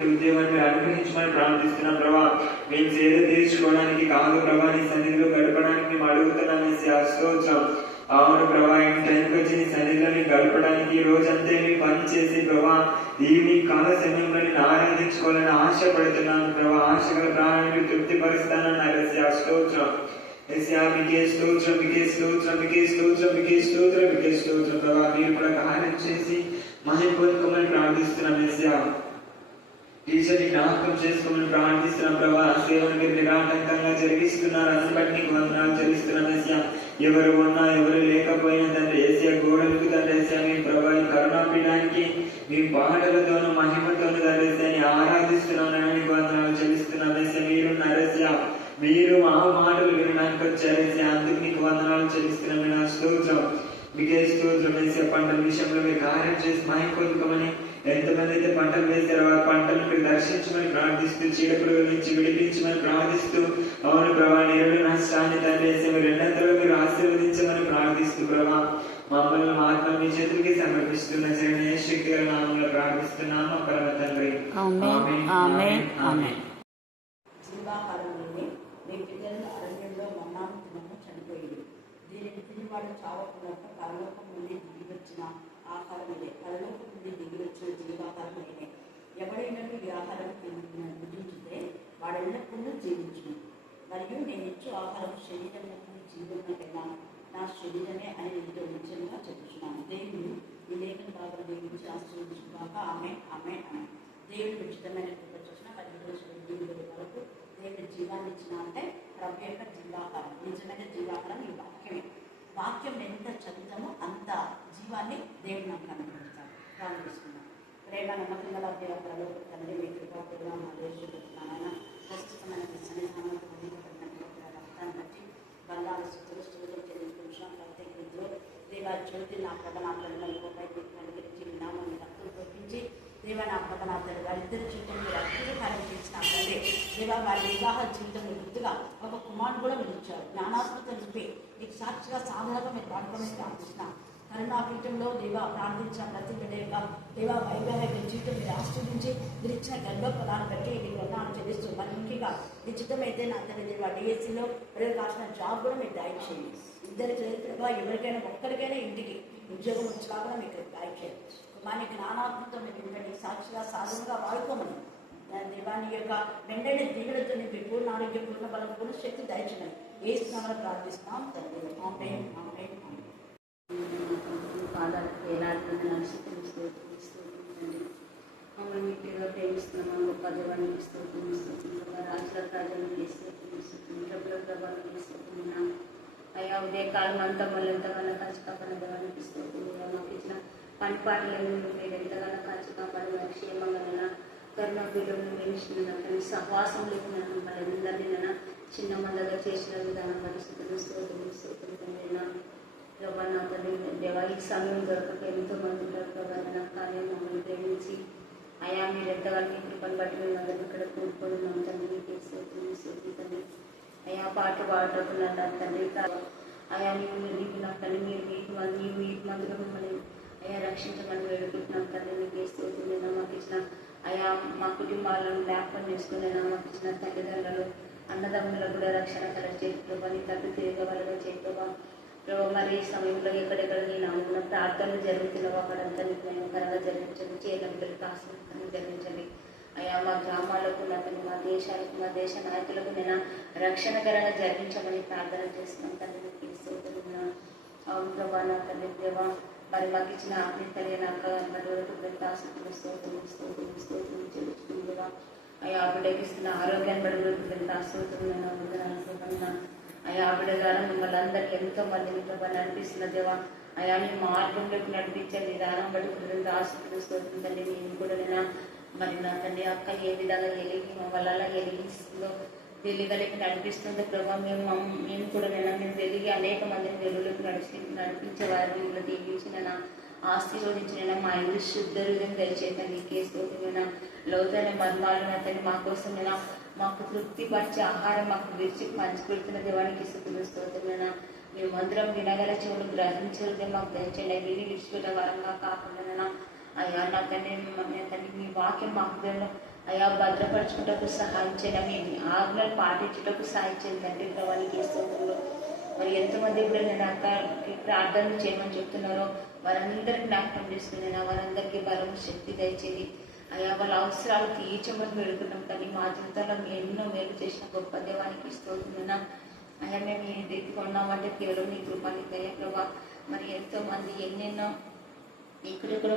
ఉద్యోగాన్ని మీరు అనుగ్రహించమని ప్రార్థిస్తున్నాం ప్రభా. మేము సేద తీర్చుకోవడానికి కాదు ప్రభా, నీ సన్నిధిలో గడపడానికి మేము అడుగుతున్నాం. స్తోత్రం. అవును ప్రభా, ఈ టైంకి వచ్చి నీ సన్నిధిలో మేము గడపడానికి ఈ రోజంతా మేము పని చేసి ప్రభా ఈవినింగ్ కాల సమయంలో నేను ఆరాధించుకోవాలని ఆశపడుతున్నాను ప్రభా. ఆశగల ప్రాణాన్ని తృప్తిపరుస్తానన్నారు. స్తోత్రం. మీకే స్తోత్రం, మీకే స్తోత్రం, మీకే స్తోత్రం, మీకే స్తోత్రం, మీకే స్తోత్రం ప్రభా. మీరు కూడా కార్యం చేసి మహిమ పొందుకోమని ప్రార్థిస్తున్నాం. టీచర్ని జ్ఞాపకం చేసుకోమని ప్రార్థిస్తున్నాం ప్రభా. సేవను మీరు నిరాటంకంగా జరిగిస్తున్నారు, అన్ని బట్టి నీకు వందనాలు చెల్లిస్తున్నాం ఏసయ్యా. ఎవరు ఉన్నా ఎవరు లేకపోయినా తండ్రి ఏసయ్యా, గోడలకు తండ్రి ఏసయ్యా మీ ప్రభా ఈ కరుణాపీఠానికి మీ పాటలతోనూ మహిమతోనూ తండ్రి ఏసయ్యని ఆరాధిస్తున్నాం, నీకు వందనాలు చెల్లిస్తున్నాం ఏసయ్యా. మీరున్నారు ఏసయ్యా, మీరు మా మాటలు వినడానికి వచ్చారు ఏసయ్యా, అందుకు నీకు వందనాలు చెల్లిస్తున్నాం. నా స్తోత్రం, మీకే స్తోత్రం ఏసయ్యా. పంటల విషయంలో మీరు కార్యం చేసి మహిమ పొందుకోమని, ఎంతమంది అయితే పంటలు వేశారో ఆ పంటలను మీరు దర్శించమని ప్రార్థిస్తూ, చీడపురుగుల నుంచి విడిపించమని ప్రార్థిస్తూ, అవును ప్రభా నిరుడు నష్టాన్ని తండ్రి మీరు రెండంతలో మీరు ఆశీర్వదించమని ప్రార్థిస్తూ ప్రభా మమ్మల్ని ఆత్మ మీ చేతులకి సమర్పిస్తున్న శక్తి గల నామంలో ప్రార్థిస్తున్నాము పరమ తండ్రి. అరణ్యంలో మన్నాను తినము చనిపోయింది. దీనిని తినివాడు చావకున్నట్టు పరలోకం నుండి దిగి వచ్చిన ఆహారం ఇదే. పరలోకం నుండి దిగి వచ్చిన జీవాహారం నేనే. ఎవడైనట్టు ఈ ఆహారం భుజించితే వాడెల్లప్పుడూ జీవించును. మరియు నేను ఇచ్చు ఆహారం శరీరములకు జీవనకైనా నా శరీరమే అని నీతో నిశ్చయంగా చెప్పుచున్నాను. దేవుడు ఈ లేఖన భాగం దేవుడికి ఆశ్రయించుగాక. ఆమె ఆమె ఆమె. దేవుడు ఉచితమైన కృప చూసిన 15 వరకు దేవుడి జీవాన్ని ఇచ్చిన అంటే ప్రభు యొక్క జీవాహారం, నిజమైన జీవాహారం ఈ వాక్యమే. వాక్యం ఎంత చదువుతామో అంత జీవాన్ని దేవుడు నాకు అనుగ్రహిస్తాడు. ప్రారంభిస్తున్నాం. ప్రేమ నమ్మకం గల దేవతలలో తండ్రి మీ కృపా ఆదేశిస్తున్నాను. ప్రస్తుతమైన సన్నిధానంలో పొందిపడినటువంటి రక్తాన్ని బట్టి బంధాలు స్థుతులు చెల్లించుకుంటున్నాం. ప్రత్యేక విధులు దేవా జ్యోతి నా ప్రభనాథులను కలిగించి నామని రక్తం చూపించి దేవ నా ప్రభనాథులు వారిద్దరి జీవితం మీరు అద్భుత కార్యం చేసినట్లయితే దేవా వారి వివాహ జీవితంలో గుర్తుగా ఒక కుమారుడు కూడా మీరు ఇచ్చారు. జ్ఞానాత్మకత నింపి నీకు సాక్షిగా సాధనగా మీరు వాడుకోమని ప్రార్థిస్తున్నాం. కరుణాపీఠంలో దేవా ప్రార్థించిన ప్రతి బిడ్డ యొక్క దేవా వైవాహిక జీవితం మీరు ఆశ్రయించి మీరు ఇచ్చిన గర్భఫలాన్ని బట్టి మీకు వందనాలు చెల్లిస్తూ మరి ముఖ్యంగా నిశ్చితమైతే నా తల్లి దేవా డిఎస్సీలో ఎవరికి కావాల్సిన జాబ్ కూడా మీరు దాయి చేయండి. ఇద్దరి చరిత్రగా ఎవరికైనా ఒక్కరికైనా ఇంటికి ఉద్యోగం వచ్చేలాగా మీకు దాయి చేయండి. కుమారి జ్ఞానాత్మకత మీకు ఇవ్వండి, సాక్షిగా సాధనగా వాడుకోమని దేవాని యొక్క మెండైన దీవులతో నింపి పూర్ణ ఆరోగ్యం, పూర్ణ బలం, పూర్ణ శక్తి దయచేయమని ఏ స్నామని ప్రార్థిస్తున్నాం తండ్రి. ఆమేన్ ఆమేన్ ఆమేన్. పాదాలకు వేలాడుతున్న నడుచుకుంటూ మమ్మల్ని మీ పేరుగా ప్రేమిస్తున్నాం. గొప్ప దేవాన్ని ఇస్తున్నాం. రాజుల రాజ్యాన్ని తీసుకుంటున్నాం. డబ్బుల ప్రభావం తీసుకుంటున్నాం. అయ్యా ఉదయకాలం అంతా మళ్ళీ ఎంతగానో కాచి కాపాడిన దేవానికి ఇస్తున్నాం. మాకు ఇచ్చిన పని పాటలను మీరు ఎంతగానో కాచి కాపాడిన క్షేమంగా కరుణాపీఠంలో వేయించిన కానీ సహవాసం లేకుండా మమ్మల్ని అందరినీ చిన్న మందగా చేసిన విధానం పరిస్థితులు ప్రభానా తల్లి దేవా ఈ సమయం దొరకక ఎంతో మంది ప్రభావం కానీ మమ్మల్ని ప్రేమించి అయా మీరు ఎంతగానో మీ కృపను బట్టి మేము అందరినీ ఇక్కడ కూడుకొని తండ్రి తండ్రి అయా పాట పాడుతున్నా తండ్రి అయా నీకు నాకు తండ్రి మీరు మీకు మందులో మిమ్మల్ని అయా రక్షించమని వేడుకుంటున్నాం తండ్రి. మీకు స్తోత్రం. మాకు ఇచ్చిన అయా మా కుటుంబాలను జ్ఞాపకం చేసుకునేనా మాకు ఇచ్చిన తల్లిదండ్రులు అన్నదమ్ములకు కూడా రక్షణ కలగచేసుకోవాలి, తట్టు తిరగవలగా చేసుకోవా ప్రభు. మరి ఈ సమయంలో ఎక్కడెక్కడ నేను అనుకున్న ప్రార్థనలు జరుగుతున్నావో అక్కడంతా నీకు భయంకరంగా జరిగించండి. చేయడం బిడ్డలకు ఆశీర్వాదాన్ని జరిగించండి. అయా మా గ్రామాలకు అతను మా దేశాలకు మా దేశ నాయకులకు నేను రక్షణకరంగా జరిగించమని ప్రార్థన చేస్తున్నాం తండ్రి. మీకు స్తోత్రం. అవును ప్రభా నా తండ్రి దేవా మరి మాకు ఇచ్చిన ఆజ్ఞ కలిగినాక మరి వరకు స్తోత్రం చెల్లించుకుంటున్నా. అయ్యా బిడ్డకి ఇస్తున్న ఆరోగ్యాన్ని బట్టి వరకు స్తోత్రం. అయ్యా బిడ్డ ద్వారా మిమ్మల్ని అందరికీ ఎంతో మందిని ప్రభావ నడిపిస్తున్న దేవా అయా నీ మార్గంలోకి నడిపించే విధానం బట్టి వరకు స్తోత్రం తండ్రి. నేను కూడా నేను మరి నా తండ్రి అక్క ఏ విధంగా ఎలిగి మా వల్ల ఎలిగిస్తుందో వెలుగులోకి నడిపిస్తుందో ప్రభావ మేము కూడా నేను వెలిగి అనేక మందిని వెలుగులోకి నడిపించే వారిని ఇలా దీవించిన ఆశీర్వదించిన మా ఇల్లు శుద్ధ హృదయం దయచేత నీకే స్తోత్రమైన లోతైన మర్మాలను అతని మా కోసం మాకు తృప్తిపరిచే ఆహారం మాకు విరిచి పంచిపెడుతున్న దేవానికి స్తోత్రమైన మేమందరం వినగల చెవులు గ్రహించే మాకు దయచేయండి. విని విశ్వల వరంగా కాకుండా అయ్యా నా తండ్రి మీ వాక్యం మా హృదయంలో అయ్యా భద్రపరచుకుంటకు సహాయం చేయండి, మీ ఆజ్ఞలు పాటించుటకు సహాయం చేయండి తండ్రి. ప్రభావానికి స్తోత్రంలో మరి ఎంతమంది కూడా నేను అక్కడికి ప్రార్థన చేయమని చెప్తున్నారో వారందరికీ జ్ఞాపకం చేసుకున్నాను. వారందరికీ బలం శక్తి దయచేది అయ్యా, వాళ్ళ అవసరాలు తీర్చమని వేడుకున్నాం. కానీ మా జీవితంలో మేము ఎన్నో మేలు చేసిన గొప్ప దేవానికి స్తోత్రమున్నా అయ్యా. మేము ఏ రీతిగా ఉన్నామంటే కేవలం నీ కృపని దయ ప్రభా. మరి ఎంతోమంది ఎన్నెన్నో ఇక్కడెక్కడో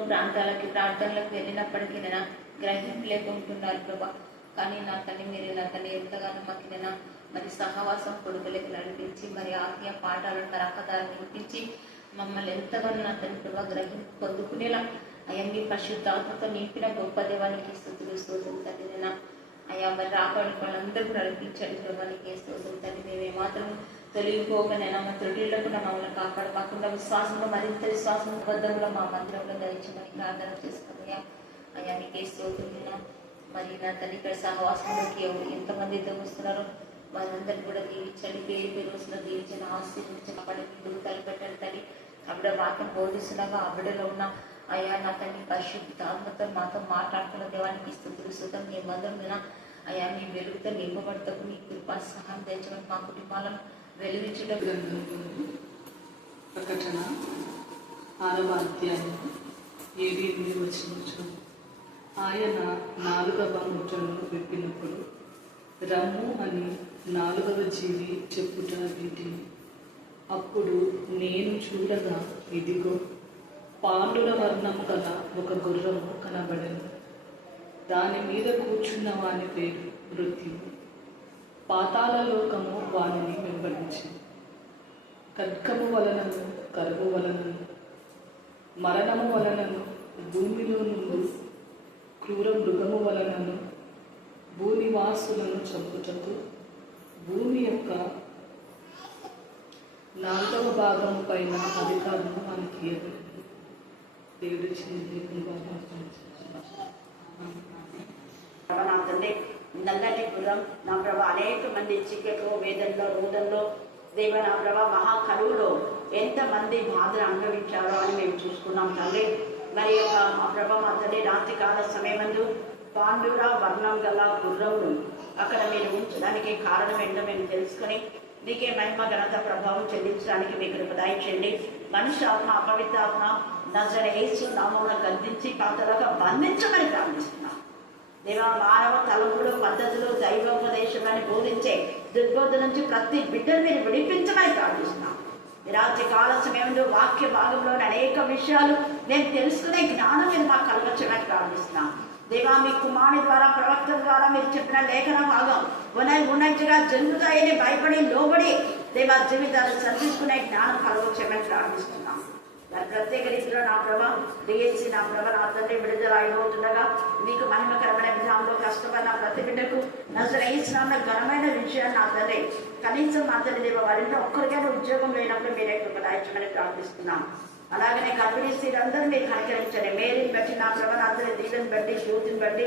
ప్రార్థనలకు వెళ్ళినప్పటికీ నేను గ్రహింపు లేకుంటున్నారు ప్రభా. కానీ నా తల్లి మీరు నా తల్లి ఎంతగానో మాకు నేను మరి సహవాసం కొడుకులకు నడిపించి మరి ఆత్మీయ పాఠాలను తరకదారు నింపించి మమ్మల్ని ఎంతగానో నా తల్లి ప్రభా గ్రహింపు పొందుకునేలా అయ్యా మీ పరిశుద్ధాత్మతో నింపిన గొప్ప దేవానికి స్తుతులు స్తోత్రం తండ్రి. నేను అయ్యా మరి రాబడి వాళ్ళందరూ నడిపించండి ప్రభానికి స్తోత్రం తండ్రి. మేము ఏమాత్రం తొలగిపోకనైనా మా తొట్టిళ్లకు మమ్మల్ని కాపాడకుండా విశ్వాసంలో మరింత విశ్వాసం బద్ధంలో మా మందిరంలో ధరించమని ప్రార్థన చేసుకున్నాయా. అయ్యా మీకే స్తోత్రం. మరి నా తల్లి ఇక్కడ సహవాసంలోకి ఎంతమందితో వస్తున్నారో వారందరినీ కూడా దీవించండి, పేరు పేరు వస్తున్న దీవించండి, ఆశీర్వదించండి, అప్పటి ముందుకు తలపెట్టండి తల్లి. అప్పుడ వాక్యం బోధిస్తున్నాగా అప్పుడలో ఉన్న అయ్యా నా తల్లి పరిశుద్ధాత్మతో మాతో మాట్లాడుతున్న దేవానికి స్తుతులు స్తుతం. మీ మందరం మీద అయ్యా మీ వెలుగుతో నింపబడతకు మీ కృపా సహాయం తెచ్చమని మా కుటుంబాలను వెలుగుచుట. ప్రకటన 6వ అధ్యాయం 7-8 వచనం. ఆయన 4వ ముద్రను విప్పినప్పుడు రమ్ము అని 4వ జీవి చెప్పుట వింటిని. అప్పుడు నేను చూడగా ఇదిగో పాండుర వర్ణము గల ఒక గుర్రము కనబడెను. దాని మీద కూర్చున్న వాని పేరు మృత్యువు. పాతాళ లోకము వానిని వెంబడించింది. ఖడ్గము వలనను కరువు వలనను మరణము వలనను భూమిలో నుండి క్రూర మృగము వలనను భూనివాసులను చంపుటకు భూమి యొక్క 4వ భాగము పైన అధికారము మనకి ఇవ్వబడింది. దేవుడు నా తండ్రి నల్లటి గుర్రం నా ప్రభా అనేక మంది చీకట్లో వేదనలో రోదంలో దేవ నా ప్రభా మహా కరువులో ఎంతమంది బాధలు అనుభవించారో అని మేము చూసుకున్నాం తండ్రి. మరి యొక్క మా ప్రభా మా తండ్రి రాత్రి కాల సమయమందు పాండుర వర్ణం గల గుర్రమును అక్కడ మీరు ఉంచడానికి కారణం ఏంటో మేము తెలుసుకొని నీకే మహిమ ఘనత ప్రభావం చెల్లించడానికి మీకు దయచేయండి. మనిషి ఆత్మ అపవిత్రాత్మ నజరేసు నామమున గద్దించి పాతలుగా బంధించమని ప్రార్థిస్తున్నాం దేవా. మానవ తలపుడు పద్ధతులు దైవోపదేశమని బోధించే దుర్బోధ నుంచి ప్రతి బిడ్డను మీరు విడిపించమని ప్రార్థిస్తున్నాం. రాత్రి కాల సమయంలో వాక్య భాగంలోని అనేక విషయాలు నేను తెలుసుకునే జ్ఞానం మీరు మాకు కలగచ్చమని ప్రార్థిస్తున్నాం దేవా. మీ కుమారుని ద్వారా ప్రవక్త ద్వారా మీరు చెప్పిన లేఖన భాగం ఉన్నట్టుగా జరుగుతాయని భయపడి లోబడి దేవా జీవితాలు సర్దించుకునే జ్ఞానం కలగచ్చమని ప్రార్థిస్తున్నాం. ప్రత్యేక రీతిలో నా ప్రభా డిఎస్సి నా ప్రభా నా తండ్రి విడుదల అయిపోతుండగా మీకు మహిమకరమైన విధానంలో కష్టపడిన ప్రతి బిడ్డకు నజరేసిన ఘనమైన విషయాన్ని నా తండ్రి కనీసం మా తండ్రి దేవ వారింట్లో ఒక్కరికైనా ఉద్యోగం లేనప్పుడు మీరే కృపదాయించమని ప్రార్థిస్తున్నాం. అలాగనే గర్భిణీ స్త్రీలందరూ మీరు కనికరించండి. మేరీని బట్టి నా ప్రభ నా తండ్రి దీవెని బట్టి జ్యోతిని బట్టి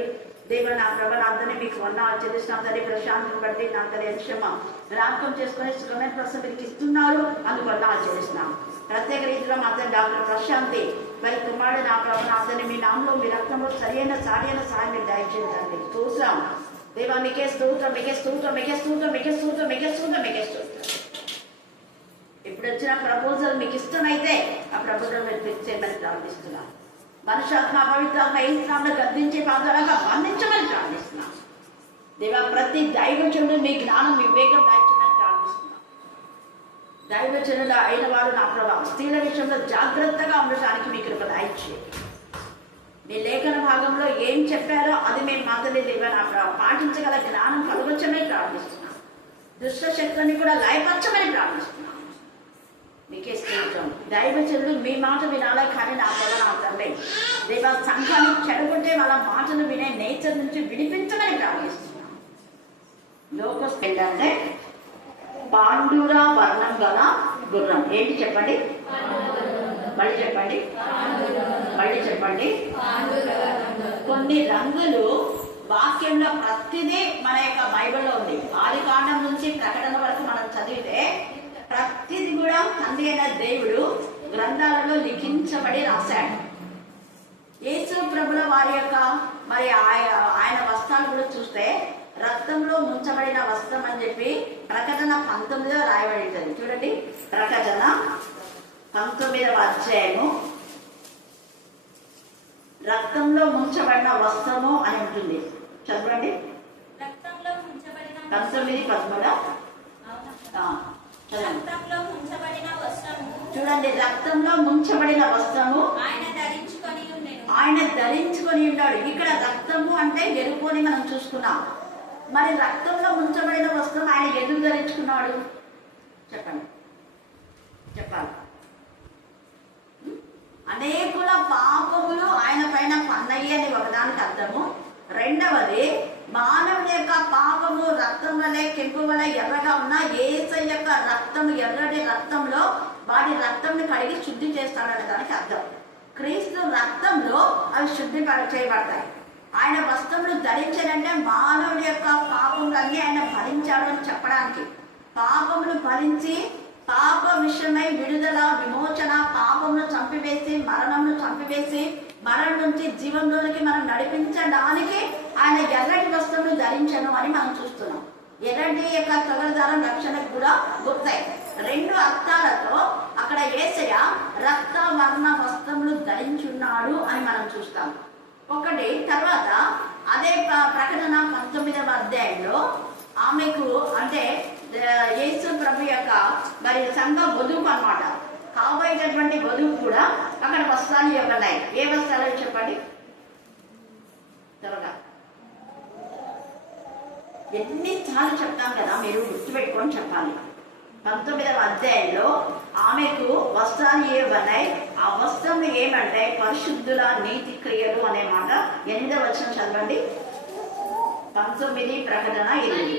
దేవ నా ప్రభ నా తండ్రి మీకు వందనాలు చెల్లిస్తున్న తండ్రి ప్రశాంతిని బట్టి నా తండ్రి క్షమ రాకం చేసుకుని సుఖమైన ప్రశ్న మీకు ఇస్తున్నారు అందుకు వందనాలు చెల్లిస్తున్నాం. ప్రత్యేక రీతిలో మా తండ్రి డాక్టర్ ప్రశాంతి మరి కుమారుడు నా ప్రభ నా తండ్రి మీ నామంలో మీ రక్తంలో సరైన సారైన సాయం మీరు దయచేయండి. చూసాం దేవా మీకే స్తోత్రం మీకే స్తోత్రం మీకే స్తోత్రం మీకే స్తోత్రం మీకే స్తోత్రం మీకే స్తోత్రం. ఇప్పుడు వచ్చిన ప్రపోజల్ మీకు ఇష్టమైతే ఆ ప్రపోజల్ మీరు ఫిక్స్ చేయమని ప్రార్థిస్తున్నాం. మనుషాత్మ పవిత్రాత్మ ఏ స్థానంలో గద్దించే పాత్రగా బంధించమని ప్రార్థిస్తున్నాం దేవా. ప్రతి దైవజనుడు మీ జ్ఞానం వివేకం దాయించమని ప్రార్థిస్తున్నాం. దైవజనులు అయిన వారు నా ప్రభావం స్త్రీల విషయంలో జాగ్రత్తగా ఉండటానికి మీ కృప దాయించేది. మీ లేఖన భాగంలో ఏం చెప్పారో అది మేము మాత్రమే దేవా నా ప్రభావం పాటించగల జ్ఞానం కలగొచ్చమని ప్రార్థిస్తున్నాం. దుష్ట శక్తులని కూడా లయపరచమని ప్రార్థిస్తున్నాం. మీకే స్తోత్రం. దైవజనులు మీ మాట వినాలే కానీ నా ప్రభ నా తండ్రి దేవా సంఘాన్ని చెడగొట్టే వాళ్ళ మాటలు వినే నేచర్ నుంచి విడిపించమని ప్రార్థిస్తున్నాం. లోకస్ ఏంటంటే పాండుర వర్ణం గల గుర్రం. ఏంటి చెప్పండి, మళ్ళీ చెప్పండి, మళ్ళీ చెప్పండి. కొన్ని రంగులు వాక్యంలో ప్రతిదీ మన యొక్క బైబిల్లో ఉంది. ఆదికాండం నుంచి ప్రకటన వరకు మనం చదివితే ప్రతిది కూడా తండ్రి అయిన దేవుడు గ్రంథాలలో లిఖించబడి రాశాడు. యేసు ప్రభుల వారి యొక్క మరి ఆయన వస్త్రాలు కూడా చూస్తే రక్తంలో ముంచబడిన వస్త్రం అని చెప్పి ప్రకటన 19లో రాయబడి ఉంటుంది. చూడండి, ప్రకటన 19వ అధ్యాయము రక్తంలో ముంచబడిన వస్త్రము అని ఉంటుంది. చదవండి, 19:13. చూడండి, రక్తంలో ముంచబడిన వస్త్రము ఆయన ధరించుకొని ఉన్నాడు. ఇక్కడ రక్తము అంటే ఎరుపు అని మనం చూసుకున్నాం. మరి రక్తంలో ముంచబడిన వస్త్రం ఆయన ఎందుకు ధరించుకున్నాడు చెప్పండి, చెప్పాలి. అనేకుల పాపములు ఆయన పైన పన్నయ్యి అని ఒకదానికి అర్థము. రెండవది, మానవుని యొక్క పాపము రక్తం వలె కెంపు వలె ఎర్రగా ఉన్న యేసయ్య యొక్క రక్తము, ఎర్రటి రక్తంలో వాడి రక్తంని కడిగి శుద్ధి చేస్తాడనే దానికి అర్థం. క్రీస్తు రక్తంలో అవి శుద్ధి చేయబడతాయి. ఆయన వస్త్రములు ధరించాడంటే మానవుడి యొక్క పాపములన్నీ ఆయన భరించాడు అని చెప్పడానికి. పాపములు భరించి పాప విషయమై విడుదల, విమోచన, పాపమును చంపివేసి మరణమును చంపివేసి మరణం నుంచి జీవంలోనికి మనం నడిపించడానికి ఆయన ఎర్రటి వస్త్రములు ధరించను అని మనం చూస్తున్నాం. ఎర్రటి యొక్క తొగరదారం రక్షణకు కూడా గుర్తాయి. 2 అర్థాలతో అక్కడ యేసయ్య రక్త వర్ణ వస్త్రములు ధరించున్నాడు అని మనం చూస్తాం. ఒకటి, తర్వాత అదే ప్రకటన 19వ అధ్యాయంలో ఆమెకు అంటే యేసు ప్రభు యొక్క మరి సంఘ వధువు అన్నమాట, కాబోయేటటువంటి వధువు కూడా అక్కడ వస్త్రాలు ఇవ్వబడ్డాయి. ఏ వస్త్రాలు చెప్పండి త్వరగా. ఎన్నిసార్లు చెప్తాం కదా, మీరు గుర్తుపెట్టుకొని చెప్పాలి. 19వ అధ్యాయంలో ఆమెకు వస్త్రాలు ఇవ్వబడ్డాయి. ఆ వస్త్రం ఏమంటే పరిశుద్ధుల నీతి క్రియలు అనే మాట 8వ వచనం చదవండి. 19 ప్రకటన 8.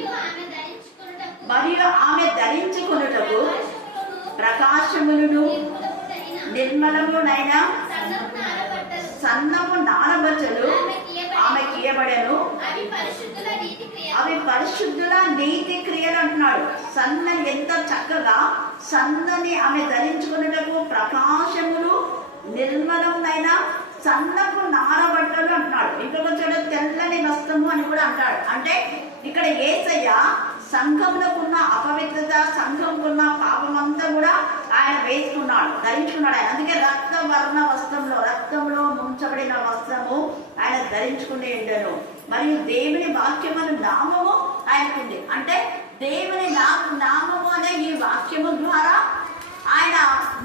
మరియు ఆమె ధరించుకొనుటకు ప్రకాశములను నిర్మలమునైన సన్నము నారబట్టలు ఆమెకి ఇవ్వబడెను. అవి పరిశుద్ధుల నీతి క్రియలు అంటున్నాడు. సన్న ఎంత చక్కగా సన్నని ఆమె ధరించుకున్నటకు ప్రకాశములు నిర్మలమునైన సన్నపు నారబట్టలు అంటున్నాడు. ఇంకొక చోట తెల్లని వస్త్రము అని కూడా అంటాడు. అంటే ఇక్కడ యేసయ్య సంఘమునకున్న అపవిత్రత, సంఘంకున్న పాపమంతా కూడా ఆయన వేసుకున్నాడు, ధరించుకున్నాడు ఆయన. అందుకే రక్త వర్ణ వస్త్రంలో, రక్తంలో ముంచబడిన వస్త్రము ఆయన ధరించుకుని ఉండను. మరియు దేవుని వాక్యముల నామము ఆయనకుంది. అంటే దేవుని నామము అనే ఈ వాక్యము ద్వారా ఆయన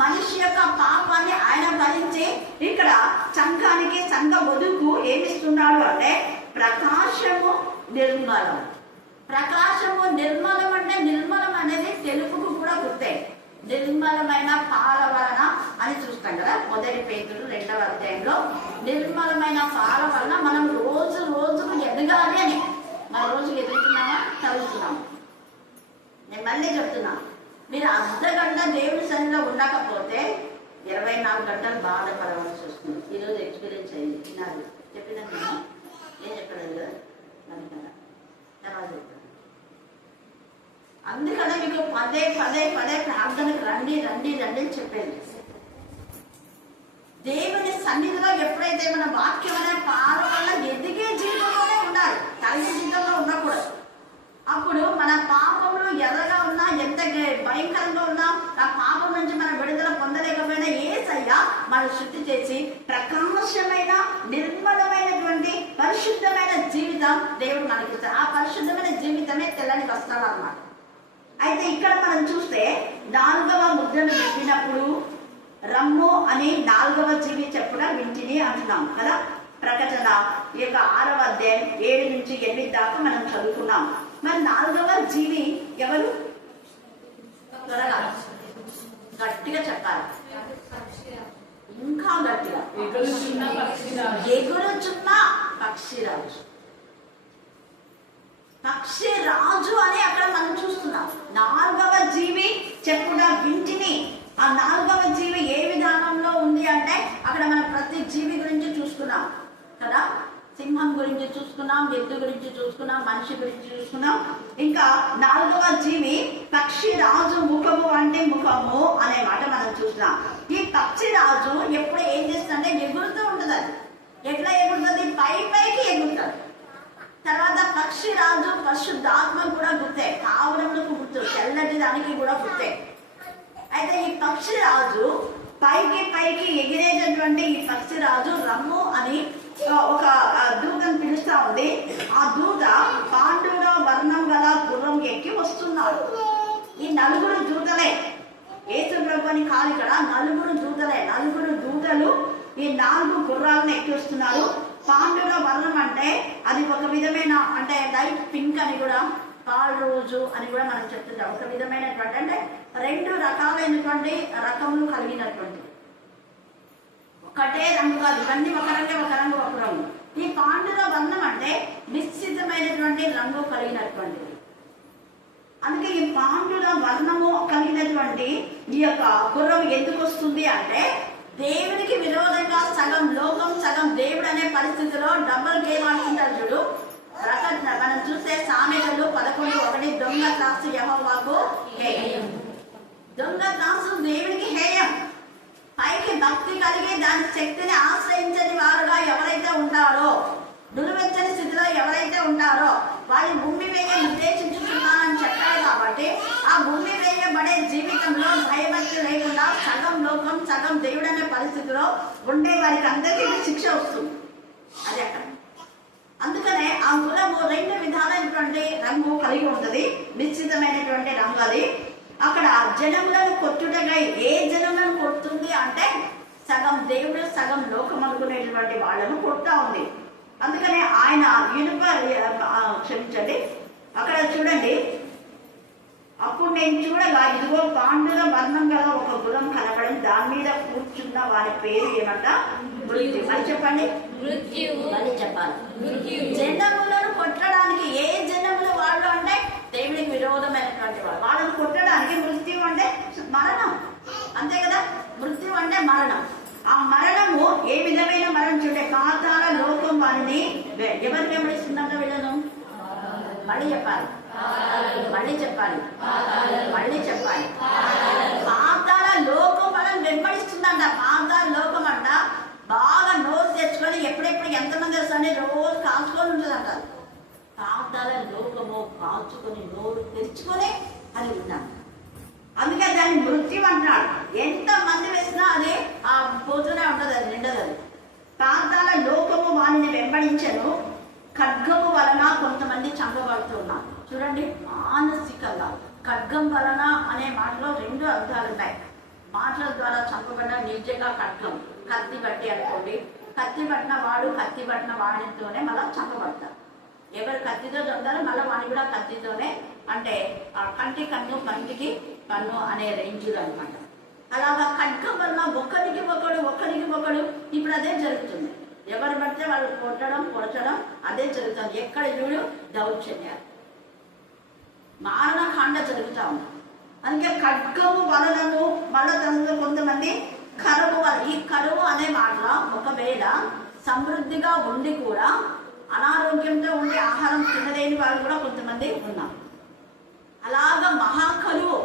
మనిషి యొక్క పాపాన్ని ఆయన భరించి ఇక్కడ సంఘానికి, సంఘ వధువుకు ఏమిస్తున్నాడు అంటే ప్రకాశము, నిర్మలం. ప్రకాశము, నిర్మలం అంటే నిర్మలం అనేది తెలుగుకు కూడా గుర్తే. నిర్మలమైన పాల వలన అని చూస్తాం కదా, 1 పేతురు 2వ అధ్యాయంలో. నిర్మలమైన పాల వలన మనం రోజు రోజుకు ఎదగాలి అని. మన రోజు ఎదుగుతున్నామా, చదువుతున్నాము. నేను మళ్ళీ చెప్తున్నా, మీరు అర్ధగంట దేవుడి సన్నిధిలో ఉండకపోతే 24 గంటలు బాధపడవలసి వస్తుంది. ఈరోజు ఎక్స్పీరియన్స్ అయింది. వినాలి చెప్పినా ఏం చెప్పలేదు కదా, తర్వాత చెప్పాను. అందుకనే మీకు పదే పదే పదే ప్రార్థనకు రండి రండి రండి అని చెప్పేది. దేవుని సన్నిధిలో ఎప్పుడైతే మన వాక్యం అనే పాల వల్ల ఎదిగే జీవితంలోనే ఉండాలి, తల్లి జీవితంలో ఉండకూడదు. అప్పుడు మన పాపంలో ఎర్రగా ఉన్నా, ఎంత భయంకరంగా ఉన్నా, ఆ పాపం నుంచి మనం విడుదల పొందలేకపోయినా యేసయ్య మన శుద్ధి చేసి ప్రకాశమైన నిర్మలమైనటువంటి పరిశుద్ధమైన జీవితం దేవుడు మనకి ఇస్తారు. ఆ పరిశుద్ధమైన జీవితమే తెల్లని వస్త్రాలు అన్నమాట. అయితే ఇక్కడ మనం చూస్తే 4వ ముద్రను విప్పినప్పుడు రమ్ము అని 4వ జీవి చెప్పున వింటిని అంటున్నాం కదా. ప్రకటన ఈ యొక్క 6వ అధ్యాయం 7 నుంచి 8 దాకా మనం చదువుకున్నాం. మరి 4వ జీవి ఎవరు? త్వరగా గట్టిగా చెప్పాలి, ఇంకా గట్టిగా. ఎగురుచున్న పక్షిరాజు. పక్షిరాజు అని అక్కడ మనం చూస్తున్నాం. 4వ జీవి చెప్పున వింటిని. ఆ 4వ జీవి ఏ విధానంలో ఉంది అంటే అక్కడ మనం ప్రతి జీవి గురించి చూసుకున్నాం కదా. సింహం గురించి చూసుకున్నాం, ఎద్దు గురించి చూసుకున్నాం, మనిషి గురించి చూసుకున్నాం. ఇంకా 4వ జీవి పక్షిరాజు. ముఖము అంటే ముఖము అనే మాట మనం చూస్తున్నాం. ఈ పక్షిరాజు ఎప్పుడు ఏం చేస్తుందంటే ఎగురుతూ ఉంటుంది. అది ఎట్లా ఎగురుతుంది? పైకి ఎగురుతాడు. తర్వాత పక్షి రాజు పరిశుద్ధాత్మ కూడా గుర్తే, కావడములకు గుర్తు, తెల్లటి దానికి కూడా గుర్తే. అయితే ఈ పక్షి రాజు పైకి ఎగిరేటటువంటి ఈ పక్షి రాజు రమ్ము అని ఒక దూతను పిలుస్తా ఉంది. ఆ దూత పాండుర వర్ణం గల గుర్రం ఎక్కి వస్తున్నాడు. ఈ నలుగురు దూతలే, యేసు ప్రభుని కాదు ఇక్కడ, నలుగురు దూతలు ఈ 4 గుర్రాలను ఎక్కి వస్తున్నారు. పాండుర వర్ణం అంటే అది ఒక విధమైన, అంటే లైట్ పింక్ అని కూడా, పాల్ రోజు అని కూడా మనం చెప్తుంటాం. ఒక విధమైనటువంటి అంటే 2 రకాలైనటువంటి రకములు కలిగినటువంటి, ఒకటే రంగు కాదు, ఇవన్నీ ఒక రంగు. ఈ పాండుర వర్ణం అంటే నిశ్చితమైనటువంటి రంగు కలిగినటువంటిది. అందుకే ఈ పాండుర వర్ణము కలిగినటువంటి ఈ యొక్క గుర్రం ఎందుకు వస్తుంది అంటే, దేవునికి విరోధంగా సగం లోకం సగం దేవుడు అనే పరిస్థితిలో డబల్ గేమ్ ఆడుతుంటారు చూడు. మనం చూస్తే సామెతలు 11:1 దొంగ త్రాసు యెహోవాకు హేయం. దొంగ త్రాసు దేవునికి హేయం. పైకి భక్తి కలిగి దాని శక్తిని ఆశ్రయించని వారుగా ఎవరైతే ఉంటారో, నురువెచ్చని స్థితిలో ఎవరైతే ఉంటారో వాళ్ళు భూమి వేయ నిర్దేశించుతున్నానని చెప్పారు. కాబట్టి ఆ భూమి వేయబడే జీవితంలో భయభక్తి లేకుండా సగం లోకం సగం దేవుడు అనే పరిస్థితిలో ఉండే వారికి అందరికీ శిక్ష వస్తుంది. అది అక్కడ. అందుకనే ఆ గుర్రము 2 విధాలైనటువంటి రంగు కలిగి ఉంటుంది, నిశ్చితమైనటువంటి రంగు అది. అక్కడ జనములను కొట్టుటగా, ఏ జనములను కొడుతుంది అంటే సగం దేవుడు సగం లోకం అనుకునేటువంటి వాళ్ళను కొడుతూ ఉంది. అందుకనే ఆయన క్షమించండి, అక్కడ చూడండి, అప్పుడు నేను చూడగా ఇదిగో పాండుర వర్ణం గల ఒక గుర్రం కనబడి, దాని మీద కూర్చున్న వారి పేరు ఏమంట? మృత్యు. అని చెప్పండి, మళ్ళీ చెప్పాలి. జనములను కొట్టడానికి, ఏ జనములు వాళ్ళు అంటే దేవుడికి విరోధమైనటువంటి వాళ్ళు, వాళ్ళని కొట్టడానికి మృత్యు అంటే మరణం, అంతే కదా? మృత్యు అంటే మరణం. ఆ మరణము ఏ విధమైన మరణం చూడే, పాతాళ లోకం వారిని ఎవరు వెంబడిస్తుందంట వీళ్ళను? మళ్ళీ చెప్పాలి. పాతాళ లోకం వాళ్ళని వెంబడిస్తుందంట. పాతాళ లోకం అంట బాగా నోరు తెచ్చుకొని ఎప్పుడెప్పుడు ఎంతమంది వస్తారని రోజు కాల్చుకొని ఉంటుందంట. పాతాళ లోకము కాల్చుకొని నోరు తెచ్చుకొని అది ఉన్నాం. అందుకే దాన్ని మృత్యు అంటున్నాడు. ఎంత మంది వేసినా అది ఆ పోతూనే ఉంటుంది, అది నిండదు. అది పాతాళ లోకము వారిని వెంబడించను, ఖడ్గము వలన కొంతమంది చంపబడుతున్నారు. చూడండి, మానసికంగా ఖడ్గం వలన అనే మాటలో 2 అర్థాలు ఉన్నాయి. మాటల ద్వారా చంపబడిన నిజంగా ఖడ్గం, కత్తి బట్టి అనుకోండి, కత్తి పట్టిన వాడు కత్తి పట్టిన వాడితోనే మళ్ళీ చంపబడతారు. ఎవరు కత్తితో చంపుతారో మళ్ళీ వాడిని కూడా కత్తితోనే, అంటే ఆ కంటికి కన్ను అనే రేంజ్లో అనమాట. అలాగా ఖడ్గం వల్ల ఒకరికి ఒకడు ఇప్పుడు అదే జరుగుతుంది. ఎవరు పడితే వాళ్ళు పొడచడం అదే జరుగుతుంది. ఎక్కడ చూడు దౌర్జన్యాలు, మారణకాండ జరుగుతూ ఉంది. అందుకే ఖడ్గము వలనను మళ్ళా తనలో కొంతమంది కరువు, ఈ కరువు అనే మాట ఒకవేళ సమృద్ధిగా ఉండి కూడా అనారోగ్యంతో ఉండి ఆహారం తినలేని వాళ్ళు కూడా కొంతమంది ఉన్నారు. అలాగా మహాకరువు,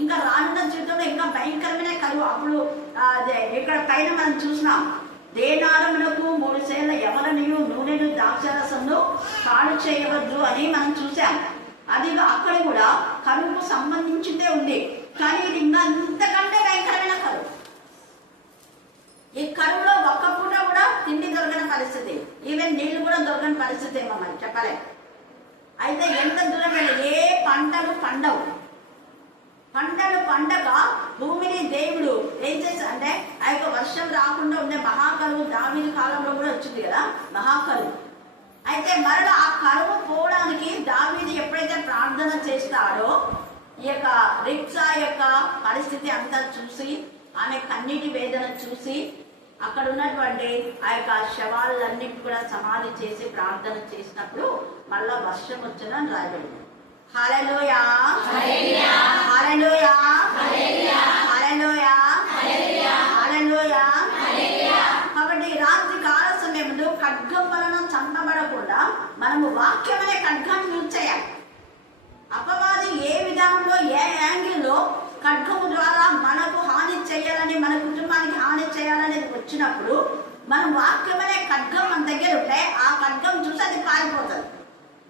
ఇంకా రానున్న జీవితంలో ఇంకా భయంకరమైన కరువు. అప్పుడు ఇక్కడ పైన మనం చూసినాం, దేనారములకు 3 సేళ్ల ఎవరనియు నూనెను ద్రాక్షరసంను పాడు చేయవద్దు అని మనం చూసాం. అది అక్కడ కూడా కరువుకు సంబంధించిందే ఉంది. కానీ ఇది ఇంకా అంతకంటే భయంకరమైన కరువు. ఈ కరువులో ఒక్క పూట కూడా తిండి దొరకని పరిస్థితి, ఈవెన్ నీళ్లు కూడా దొరకని పరిస్థితి ఏమో మరి చెప్పలే. అయితే ఎంత దూరం వెళ్ళి ఏ పంటలు పండవు. పంటలు పండక భూమిని దేవుడు ఏం చేశాడు అంటే, ఆ యొక్క వర్షం రాకుండా ఉండే మహాకరువు దావీదు కాలంలో కూడా వచ్చింది కదా, మహాకరువు. అయితే మరలా ఆ కరువు పోవడానికి దావీదు ఎప్పుడైతే ప్రార్థన చేస్తాడో, ఈ యొక్క రిక్సా యొక్క పరిస్థితి అంతా చూసి, ఆమె కన్నీటి వేదన చూసి, అక్కడ ఉన్నటువంటి ఆ యొక్క శవాలన్నింటి కూడా సమాధి చేసి ప్రార్థన చేసినప్పుడు మళ్ళా వర్షం వచ్చేదని రాయబడింది. హల్లెలూయా, హల్లెలూయా, హల్లెలూయా, హల్లెలూయా, హల్లెలూయా. కాబట్టి రాత్రి కాల సమయంలో ఖడ్గం వలన చంపబడకుండా మనము వాక్యం అనే ఖడ్గాన్ని యూజ్ చేయాలి. అపవాది ఏ విధానంలో ఏ యాంగిల్లో ఖడ్గము ద్వారా మనకు హాని చేయాలని, మన కుటుంబానికి హాని చేయాలనేది వచ్చినప్పుడు మనం వాక్యం అనే ఖడ్గం మన దగ్గర ఉంటే ఆ ఖడ్గం చూసి అది పారిపోతుంది.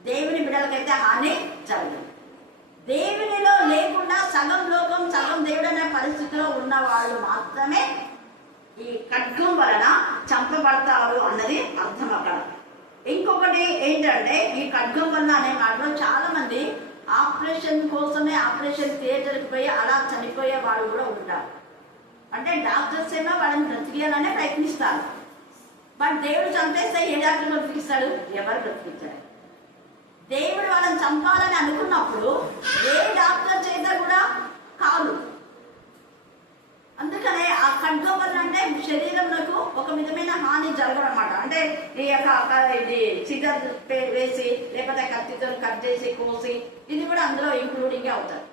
దేవుని బిడ్డలకైతే హాని జరగదు. దేవునిలో లేకుండా సగం లోకం సగం దేవుడు అనే పరిస్థితిలో ఉన్న వాళ్ళు మాత్రమే ఈ ఖడ్గం వలన చంపబడతారు అన్నది అర్థం అక్కడ. ఇంకొకటి ఏంటంటే ఈ ఖడ్గం వలన అనే మాటలో చాలా మంది ఆపరేషన్ కోసమే ఆపరేషన్ థియేటర్కి పోయి అలా చనిపోయే వాళ్ళు కూడా ఉంటారు. అంటే డాక్టర్స్ ఏమో వాళ్ళని బ్రతికేయాలనే ప్రయత్నిస్తారు. బట్ దేవుడు చంపేస్తే ఏ డాక్టర్ బ్రతికిస్తాడు? ఎవరు బ్రతికించాడు? దేవుడు వాళ్ళని చంపాలని అనుకున్నప్పుడు ఏ డాక్టర్ చేత కూడా కాదు. అందుకనే ఆ ఖడ్గం వల్ల అంటే శరీరంలో ఒక విధమైన హాని జరగదన్నమాట. అంటే ఈ యొక్క ఇది సిగర్ వేసి లేకపోతే కత్తితో కట్ చేసి కోసి ఇది కూడా అందులో ఇంక్లూడింగ్ అవుతారు.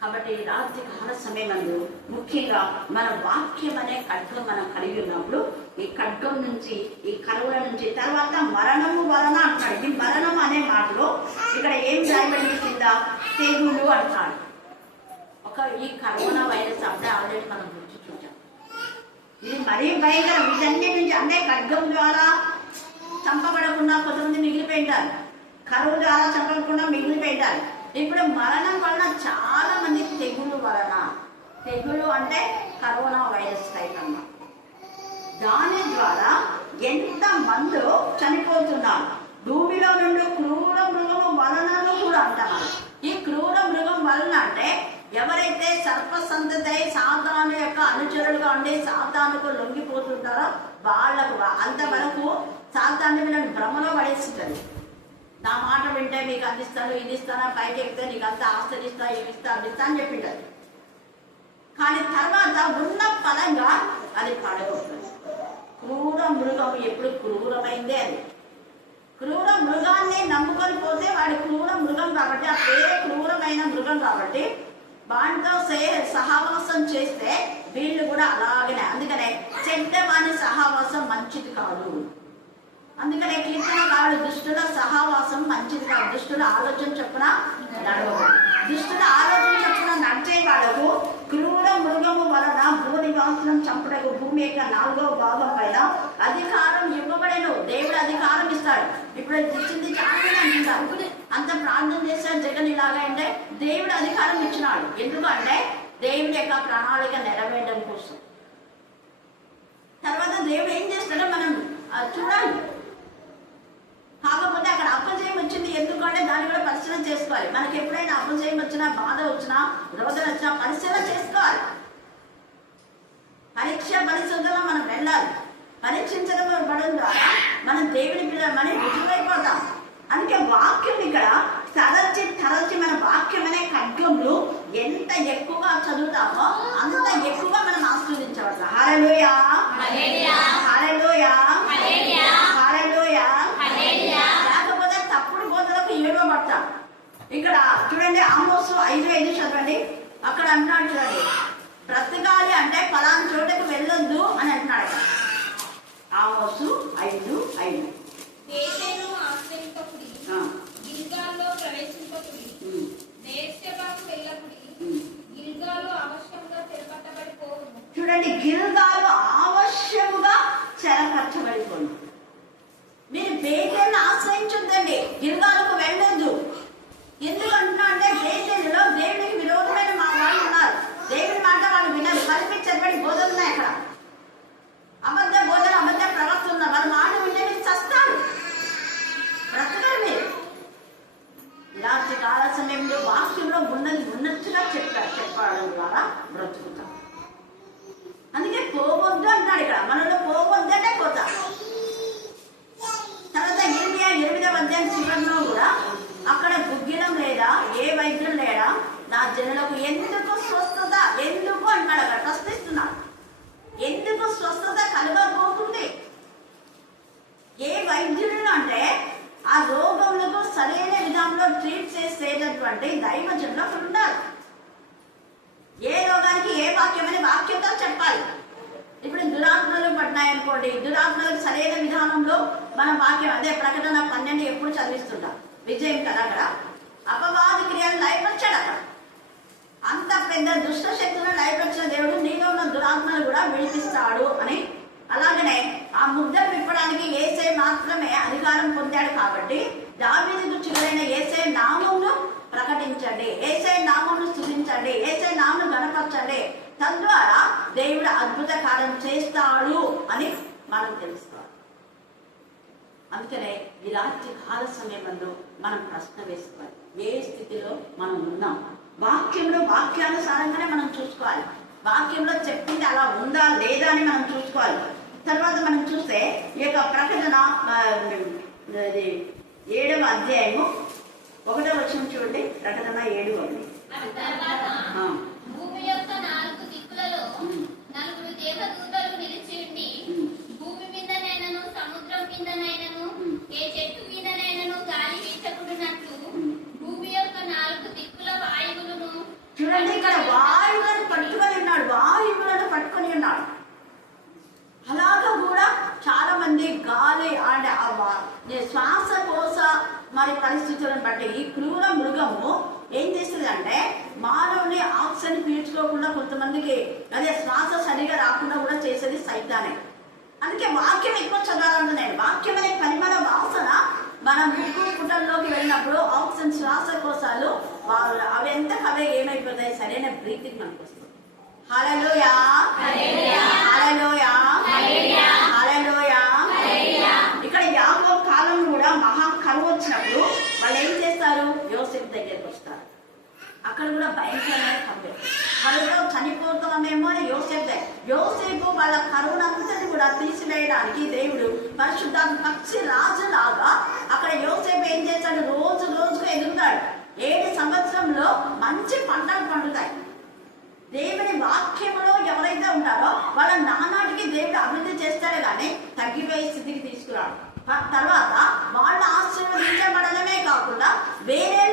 కాబట్టి రాత్రి కాల సమయమందు ముఖ్యంగా మన వాక్యం అనే ఖడ్గం మనం కలిగి ఉన్నప్పుడు ఈ ఖడ్గం నుంచి ఈ కరువుల నుంచి తర్వాత మరణము వలన అంటాడు. ఈ మరణం అనే మాటలో ఇక్కడ ఏం రాయబడి కింద తెగులు అంటాడు. ఈ కరోనా వైరస్ అంటే ఆల్రెడీ మనం గుర్తు చూసాం. ఇది మరీ భయంకరం. వీటన్ని నుంచి అంటే ఖడ్గం ద్వారా చంపబడకుండా కొంతమంది మిగిలిపోయింటారు, కరువు ద్వారా చంపకుండా మిగిలిపోయింటారు. ఇప్పుడు మరణం వలన చాలా మంది తెగులు వలన, తెగులు అంటే కరోనా వైరస్ టైప్ అన్నమాట, దాని ద్వారా ఎంత మంది చనిపోతున్నారు. భూమిలో నుండి క్రూర మృగం వలనను కూడా అంటున్నారు. ఈ క్రూర మృగం వలన అంటే ఎవరైతే సర్ప సంతతి సాతాను యొక్క అనుచరులుగా ఉండి సాతానుకు లొంగిపోతుంటారో వాళ్ళకు అంతవరకు సాతాన్ని వీళ్ళని భ్రమలో పడేస్తుంటారు. నా మాట వింటే మీకు అందిస్తాను, ఇది ఇస్తాను, పైకి ఎక్కితే నీకు అంత ఆస్తులు ఇస్తా, ఇవి ఇస్తా, అందిస్తా అని చెప్పింటారు. కానీ తర్వాత ఉన్న ఫలంగా అది పడగొడుతుంది. క్రూర మృగం ఎప్పుడు క్రూరమైందే. అది క్రూర మృగాన్ని నమ్ముకొని పోతే వాడి క్రూర మృగం కాబట్టి, ఆ పేరే క్రూరమైన మృగం కాబట్టి వాటితో సహవాసం చేస్తే వీళ్ళు కూడా అలాగనే. అందుకనే చెడ్డ వాని సహవాసం మంచిది కాదు. అందుకనే కీర్తనకారుడు దుష్టుల సహవాసం మంచిది కాదు. దుష్టుల ఆలోచన చొప్పున నడవదు. దుష్టుల ఆలోచన చొప్పున నడిచే వాళ్ళకు క్రూర మృగము వలన భూనివాసులను చంపుటకు భూమి యొక్క 4వ భాగం పైన అధికారం ఇవ్వబడేను. దేవుడు అధికారం ఇస్తాడు. ఇప్పుడు ఇచ్చింది చాలా అంటున్నారు. అంత ప్రార్థన చేశారు జగన్ ఇలాగా అంటే దేవుడు అధికారం ఇచ్చినాడు. ఎందుకంటే దేవుడి యొక్క ప్రణాళిక నెరవేరడం కోసం. తర్వాత దేవుడు ఏం చేస్తాడో మనం చూడాలి. కాకపోతే అక్కడ అపజయం వచ్చింది ఎందుకంటే దాన్ని కూడా పరిశీలన చేసుకోవాలి. మనకి ఎప్పుడైనా అపజయం వచ్చినా, బాధ వచ్చినా, రోదన వచ్చినా పరిశీలన చేసుకోవాలి. పరిశోధనలో మనం వెళ్ళాలి. పరీక్షించడం పడడం ద్వారా మనం దేవుని పిల్లమని రుజువైపోతాం. అందుకే వాక్యం ఇక్కడ తరచి మన వాక్యం అనే ఖడ్గంలో ఎంత ఎక్కువగా చదువుతామో అంత ఎక్కువగా మనం ఆస్వాదించవచ్చు. హల్లెలూయా, హల్లెలూయా, హల్లెలూయా. లేకపోతే తప్పుడు బోధలకు ఏడవబడతాం. ఇక్కడ చూడండి, ఆమోసు 5:5 చదవండి. అక్కడ అంటున్నాడు చూడండి, బ్రతకాలి అంటే ఫలానా చోటకు వెళ్ళొద్దు అని అంటున్నాడు. ఆమోసు 5:5. గిల్గాల్లో ప్రవేశింపకుడి, బేర్షెబాకు వెళ్ళకుడి, గిల్గాలు అవశ్యముగా చెరపట్టబడిపోవును. చూడండి, గిల్గాలు అవశ్యముగా చెరపట్టబడిపోను. మీరు బేతేలను ఆశ్రయించొద్దండి, గిల్గాలకు వెళ్ళొద్దు. ఎందుకంటున్నా అంటే బేతేలులో దేవునికి విరోధమైన మా వాళ్ళు ఉన్నారు. దేవుని మాట వాళ్ళు వినరు. కల్పించబడి బోధన ఉన్నాయి అక్కడ. అబద్ధ బోధన, అబద్ధ ప్రవక్త ఉన్నారు. వాళ్ళ మాట వింటే మీరు చస్తారు, బ్రతకరు మీరు. ఇలాంటి కాల సమయంలో వాక్యంలో ఉన్నట్టుగా చెప్పడం ద్వారా బ్రతుకుతాం. అందుకే పోవద్దు అంటాడు ఇక్కడ. మనలో పోవద్దు అంటే పోతా. తర్వాత 8వ అధ్యాయం చివరిలో కూడా అక్కడ గుగ్గిలం లేదా, ఏ వైద్యం లేదా, నా జనులకు ఎందుకు స్వస్థత, ఎందుకు అంటాడు అక్కడ. ప్రశ్నిస్తున్నాడు, ఎందుకు స్వస్థత కలగబోతుంది? ఏ వైద్యుడు అంటే ఆ రోగములకు సరైన విధానంలో ట్రీట్ చేసేటటువంటి దైవజనులు అక్కడ ఉన్నారు. ఏ రోగానికి ఏ వాక్యం అని వాక్యంతో చెప్పాలి. ఇప్పుడు దురాత్మలు పడినాయనుకోండి, దురాత్మలకు సరైన విధానంలో మన వాక్యం, అదే ప్రకటన 12 ఎప్పుడు చదివిస్తుంటాం. విజయం కదా అక్కడ. అపవాది క్రియలు లయపరిచాడు అక్కడ. అంత పెద్ద దుష్ట శక్తులను లయపరిచిన దేవుడు నీలో ఉన్న దురాత్మలు కూడా విడిపిస్తాడు అని అలాగనే ఆ ముద్రను విప్పడానికి యేసే మాత్రమే అధికారం పొందాడు కాబట్టి దావీదు చిగురైన యేసే నామమును ప్రకటించండి, యేసే నామమును స్తుతించండి, యేసే నామమును గణపరచండి, తద్వారా దేవుడు అద్భుత కార్యం చేస్తాడు అని మనం తెలుసుకోవాలి. అందుకనే ఈ రాత్రి కాల సమయంలో మనం ప్రశ్న వేసుకోవాలి, ఏ స్థితిలో మనం ఉన్నాం. వాక్యంలో వాక్యానుసారంగానే మనం చూసుకోవాలి, వాక్యంలో చెప్పింది అలా ఉందా లేదా అని మనం చూసుకోవాలి. తర్వాత మనం చూస్తే ఈ యొక్క ప్రకటన 7వ అధ్యాయము 1వ వచనం చూడండి. ప్రకటన 7:1. భూమి యొక్క 4 దిక్కులలో 4 దేవదూతలు నిలిచి ఉండి భూమి మీదనైనను సముద్రం మీదనైనను ఏ చెట్టు మీదనైనను గాలి వీచకుండానట్లు భూమి యొక్క 4 దిక్కుల వాయువులను చూడండి, ఇక్కడ వాయువులను పట్టుకొని ఉన్నాడు, వాయువులను పట్టుకొని ఉన్నాడు. అలాగా కూడా చాలా మంది గాలి అంటే శ్వాసకోశ మరి పరిస్థితులను బట్టి ఈ క్రూర మృగము ఏం చేస్తుంది అంటే మానవుని ఆక్సిజన్ పీల్చుకోకుండా కొంతమందికి అదే శ్వాస సరిగా రాకుండా కూడా చేసేది సైతానే. అందుకే వాక్యం ఎక్కువ చదవాలంటున్నాను. వాక్యం అనే పరిమళ వాసన మన ముక్కు పుటల్లోకి వెళ్ళినప్పుడు ఆక్సిజన్ శ్వాసకోశాలు అవి ఎంత అవే ఏమైపోతాయి, సరైన బ్రీతింగ్ మనకు వస్తుంది. హల్లెలూయా, హల్లెలూయా, హల్లెలూయా. ఇక్కడ యాకోబు కాలం కూడా మహా కరువు వచ్చినప్పుడు వాళ్ళు ఏం చేస్తారు, యోసేపు దగ్గరికి వస్తారు. అక్కడ కూడా భయంకరమైన కరువు, కరువులో చనిపోతామేమో అని యోసేపు వాళ్ళ కరువునంతని కూడా తీసివేయడానికి దేవుడు పరిశుద్ధాత్మ పక్షి రాజులాగా అక్కడ యోసేపు ఏం చేశాడు, రోజు రోజుకు ఎదుగుతాడు. 7 సంవత్సరంలో మంచి పంటలు పండుతాయి. దేవుని వాక్యంలో ఎవరైతే ఉంటారో వాళ్ళ నానాటికి దేవుడు అభివృద్ధి చేస్తాడే కానీ తగ్గిపోయే స్థితికి తీసుకురాడు. తర్వాత వాళ్ళు ఆశీర్వదించబడమే కాకుండా వేరే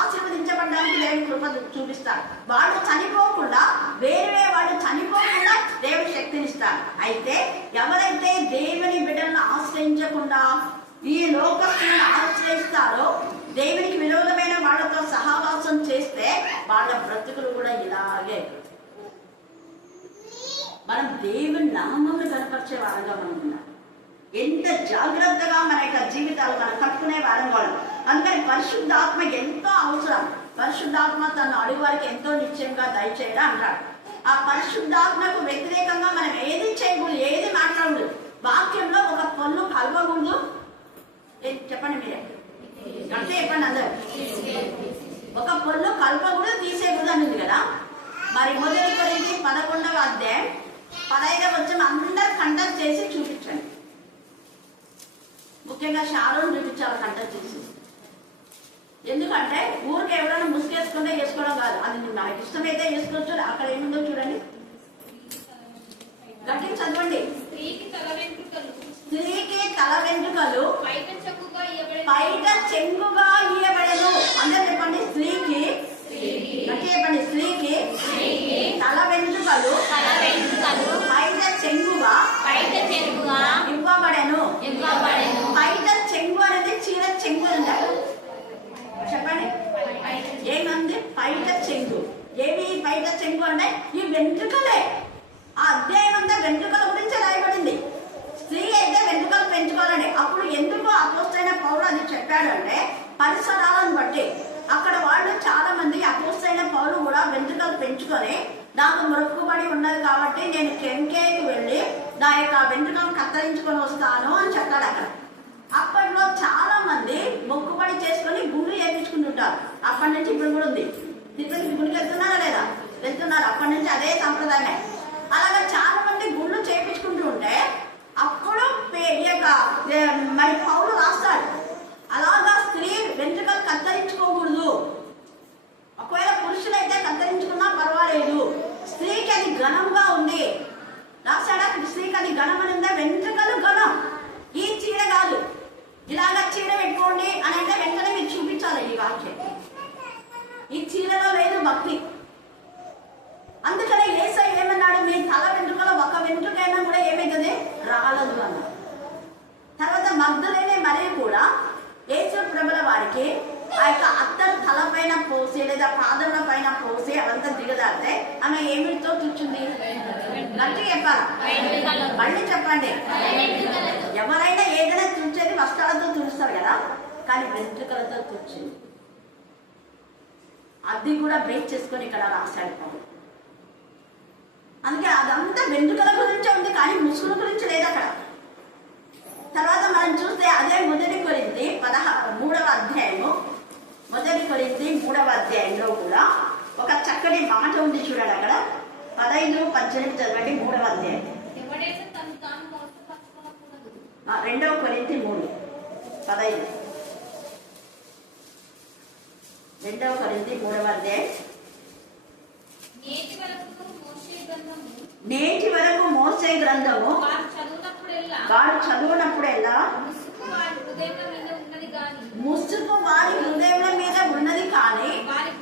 ఆశీర్వదించబడడానికి దేవుడు కృప చూపిస్తాడు. వాళ్ళు చనిపోకుండా వేరే వాళ్ళు చనిపోకుండా దేవుడు శక్తినిస్తాడు. అయితే ఎవరైతే దేవుని బిడ్డలను ఆశ్రయించకుండా ఈ లోకస్తులను ఆశ్రయిస్తారో, దేవునికి విరోధమైన వాళ్ళతో సహవాసం చేస్తే వాళ్ళ బ్రతుకులు కూడా ఇలాగే. మనం దేవుని నామమును కనపరిచే వారంగా మనం ఉన్నాం. ఎంత జాగ్రత్తగా మన యొక్క జీవితాలు మనం కట్టుకునే వారం వాళ్ళు. అందుకని పరిశుద్ధాత్మ ఎంతో అవసరం. పరిశుద్ధాత్మ తన అడుగు వారికి ఎంతో నిశ్చయంగా దయచేయడం అంటాడు. ఆ పరిశుద్ధాత్మకు వ్యతిరేకంగా మనం ఏది చేయకూడదు, ఏది మాట్లాడకూడదు. వాక్యంలో ఒక పొల్లు కలవకూడదు. చెప్పండి మీరే, అంటే చెప్పండి అందరు. ఒక పొల్లు కలపకూడదు, తీసేయకూడదు అని ఉంది కదా. మరి మొదటి కొరింథీ 11వ అధ్యాయం 15వ వచనం అందరు కంటెస్ట్ చేసి చూపించండి. ముఖ్యంగా షారోన్ చూపించాలి కంటెస్ట్ చేసి. ఎందుకంటే ఊరికి ఎవరైనా ముసుగేసుకుంటే వేసుకోవడం కాదు, అది మనకి ఇష్టమైతే వేసుకోవచ్చు. అక్కడ ఏముందో చూడండి, గట్టిగా చదవండి. స్త్రీకి తల వెంట్రుకలు బయట చెంగుగా ఇయ్యబడెను. అందరు చెప్పండి, స్త్రీకి గట్టి చెప్పండి, స్త్రీకి తల వెంట్రుకలు బయట చెంగుగా ఇవ్వబడెను. బయట చెంగు అనేది చీర చెంగు అంటారు. చెప్పండి ఏమంది బయట చెంగు. ఏమి బయట చెంగు అంటే ఈ వెంట్రుకలే. ఆ అధ్యాయం అంతా వెంట్రుకల గురించి రాయబడింది. స్త్రీ అయితే వెంట్రుకలు పెంచుకోవాలని. అప్పుడు ఎందుకు అపోస్తలైన పౌలు అది చెప్పాడు అంటే పరిసరాలను బట్టి. అక్కడ వాళ్ళు చాలా మంది అపోస్తలైన పౌలు కూడా వెంట్రుకలు పెంచుకొని నాకు మొక్కుబడి ఉన్నది కాబట్టి నేను కెంకేకి వెళ్ళి నా యొక్క వెంట్రుకలను కత్తిరించుకొని వస్తాను అని చెప్పాడు అక్కడ. అప్పట్లో చాలా మంది మొక్కుబడి చేసుకొని గుండు చేయించుకుంటుంటారు. అప్పటి నుంచి ఇప్పుడు కూడా ఉంది. తిరుపతి గుడికి వెళ్తున్నారా లేదా? వెళ్తున్నారు. అప్పటి నుంచి అదే సంప్రదాయమే. అలాగా చాలా మంది గుళ్ళు చేయించుకుంటూ ఉంటే అప్పుడు మరి పౌలు రాస్తాడు, అలాగా స్త్రీ వెంట్రుకలు కత్తిరించుకోకూడదు. ఒకవేళ పురుషులైతే కత్తిరించుకున్నా పర్వాలేదు, స్త్రీకి అది ఘనంగా ఉంది రాస్తాడా. స్త్రీకి అది ఘనం అని ఉందా? వెంట్రుకలు ఘనం, ఈ చీర కాదు. ఇలాగా చీర పెట్టుకోండి అని అంటే వెంటనే మీరు చూపించాలి ఈ వాక్యం. ఈ చీరలో లేదు భక్తి. అందుకనే యేసయ్య ఏమన్నాడు, మీ తల వెంట్రుకలో ఒక వెంట్రుకైనా కూడా ఏమైతుంది, రాలదు అన్నాడు. తర్వాత మగ్దలేనే మరియు కూడా యేసు ప్రభుల వారికి ఆ యొక్క అత్తరు తలపైన పోసి లేదా పాదముల పైన పోసి అవంతా దిగదారితే ఆమె ఏమిటితో కూర్చుంది, గట్టిగా చెప్పాలా? మళ్ళీ చెప్పండి. ఎవరైనా ఏదైనా తుడిచేది వస్త్రాలతో తుడుస్తారు కదా, కానీ వెంట్రుకలతో తుడిచింది. అది కూడా బ్రేక్ చేసుకొని ఇక్కడ రాశాడు పౌలు. అందుకే అదంతా వెంట్రుకల గురించే ఉంది, కానీ ముసుగుల గురించి లేదు అక్కడ. తర్వాత మనం చూస్తే అదే 1 కొరింథీ 3వ అధ్యాయము, 1 కొరింథీ 3వ అధ్యాయంలో కూడా ఒక చక్కటి మాట ఉంది చూడండి. అక్కడ 15, 18 చదవండి. 3వ అధ్యాయం, 2 కొరింథీ 3:15. 2 కొరింథీ 3వ అధ్యాయం. నేటి వరకు మోసే గ్రంథము వాడు చదువునప్పుడెల్లా ముసుగు వారి హృదయముల మీద ఉన్నది, కానీ వారి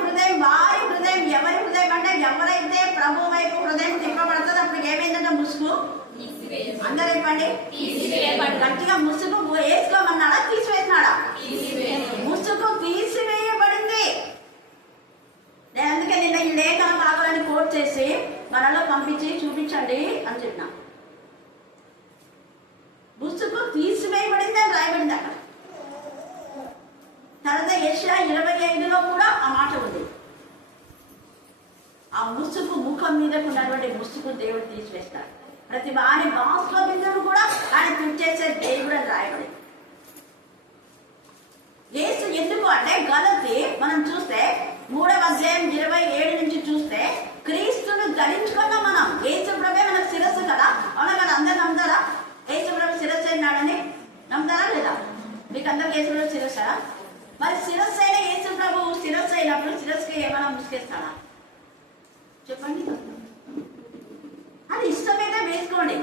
హృదయం ఎవరి హృదయం అంటే ఎవరైతే ప్రభు వైపు హృదయం తిప్పబడుతుంది అప్పుడు ఏమైందంటే ముసుగు అందరూ చెప్పండి. గట్టిగా ముసుగు వేసుకోమన్నాడా, తీసివేసినాడా? ముసుగు తీసివేయబడింది. నేను అందుకే నిన్న ఈ లేఖన భాగాలని కోట్ చేసి మనలో పంపించి చూపించండి అని చెప్పిన. ముసుగు తీసివేయబడింది అని రాయబడింది అక్కడ. తర్వాత యెషయా 25లో కూడా ఆ మాట ఉంది. ఆ ముసుగు ముఖం మీద ఉన్నటువంటి ముసుగు దేవుడు తీసివేస్తాడు. ప్రతి వారి బాస్లో బిందును కూడా ఆయన తుడిచేసే దేవుడు అని రాయబడింది. యేసు ఎందుకు అంటే గలతీ మనం చూస్తే 3వ అధ్యాయం 27 నుంచి చూస్తే క్రీస్తును ధరించుకున్నాం మనం. యేసు ప్రభువే మనకు శిరస్సు కదా, అవునా కదా? అందరు నమ్ముతారా యేసు ప్రభు శిరస్సు అయినాడని? నమ్ముతారా లేదా? మీకు అందరికి యేసు ప్రభు శిరస్సా? మరి శిరస్సు అయిన యేసు ప్రభు శిరస్సు అయినప్పుడు శిరస్సుకి ఏమైనా ముసుకేస్తాడా? చెప్పండి. అది ఇష్టమైతే వేసుకోండి.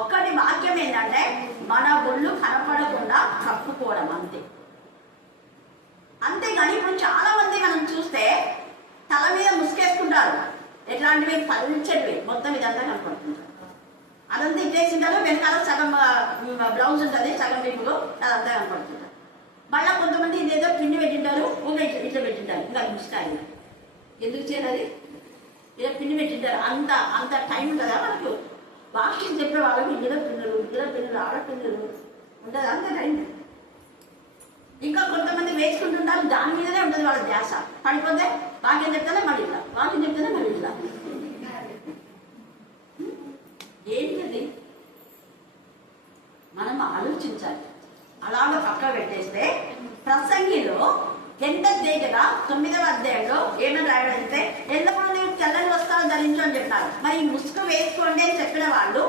ఒక్కటి వాక్యం ఏంటంటే మన ఒళ్ళు కనపడకుండా కప్పుకోవడం, అంతేగాని ఇప్పుడు చాలా మంది మనం చూస్తే తల మీద ముసుకేసుకుంటారు. ఎట్లాంటివి? పల్చటివి, మొత్తం ఇదంతా కనపడుతుంటారు. అదంతా ఇచ్చేసింటారు. వెనకాల సగం బ్లౌజ్ ఉంటుంది, సగం విప్పులు, అదంతా కనపడుతుంటారు. మళ్ళీ కొంతమంది ఇదేదో పిండి పెట్టింటారు, ఇట్లా పెట్టింటారు. ఇంకా ముసుకాలి ఎందుకు చేయాలి? ఏదో పిండి పెట్టింటారు. అంత టైం ఉంటుందా మనకు? వాక్యం చెప్పే వాళ్ళకి ఇందులో పిల్లలు ఆడపిల్లలు ఉంటుంది, అంత టైం. ఇంకా కొంతమంది వేసుకుంటుంటారు, దాని మీదనే ఉంటుంది వాళ్ళ ధ్యాస. పడిపోతే వాక్యం చెప్తానే మళ్ళీ ఇలా, వాక్యం చెప్తానే మళ్ళీ ఇలా. ఏంటది? మనం ఆలోచించాలి. అలాగ పక్క పెట్టేస్తే ప్రసంగిలో ఎంత తేటగా 9వ అధ్యాయంలో ఏమని రాయడంటే ఎల్లప్పుడూ నేను తెల్లని వస్త్రాలు ధరించు అని చెప్పినారు. మరి ముసుగు వేసుకోండి అని చెప్పిన వాళ్ళు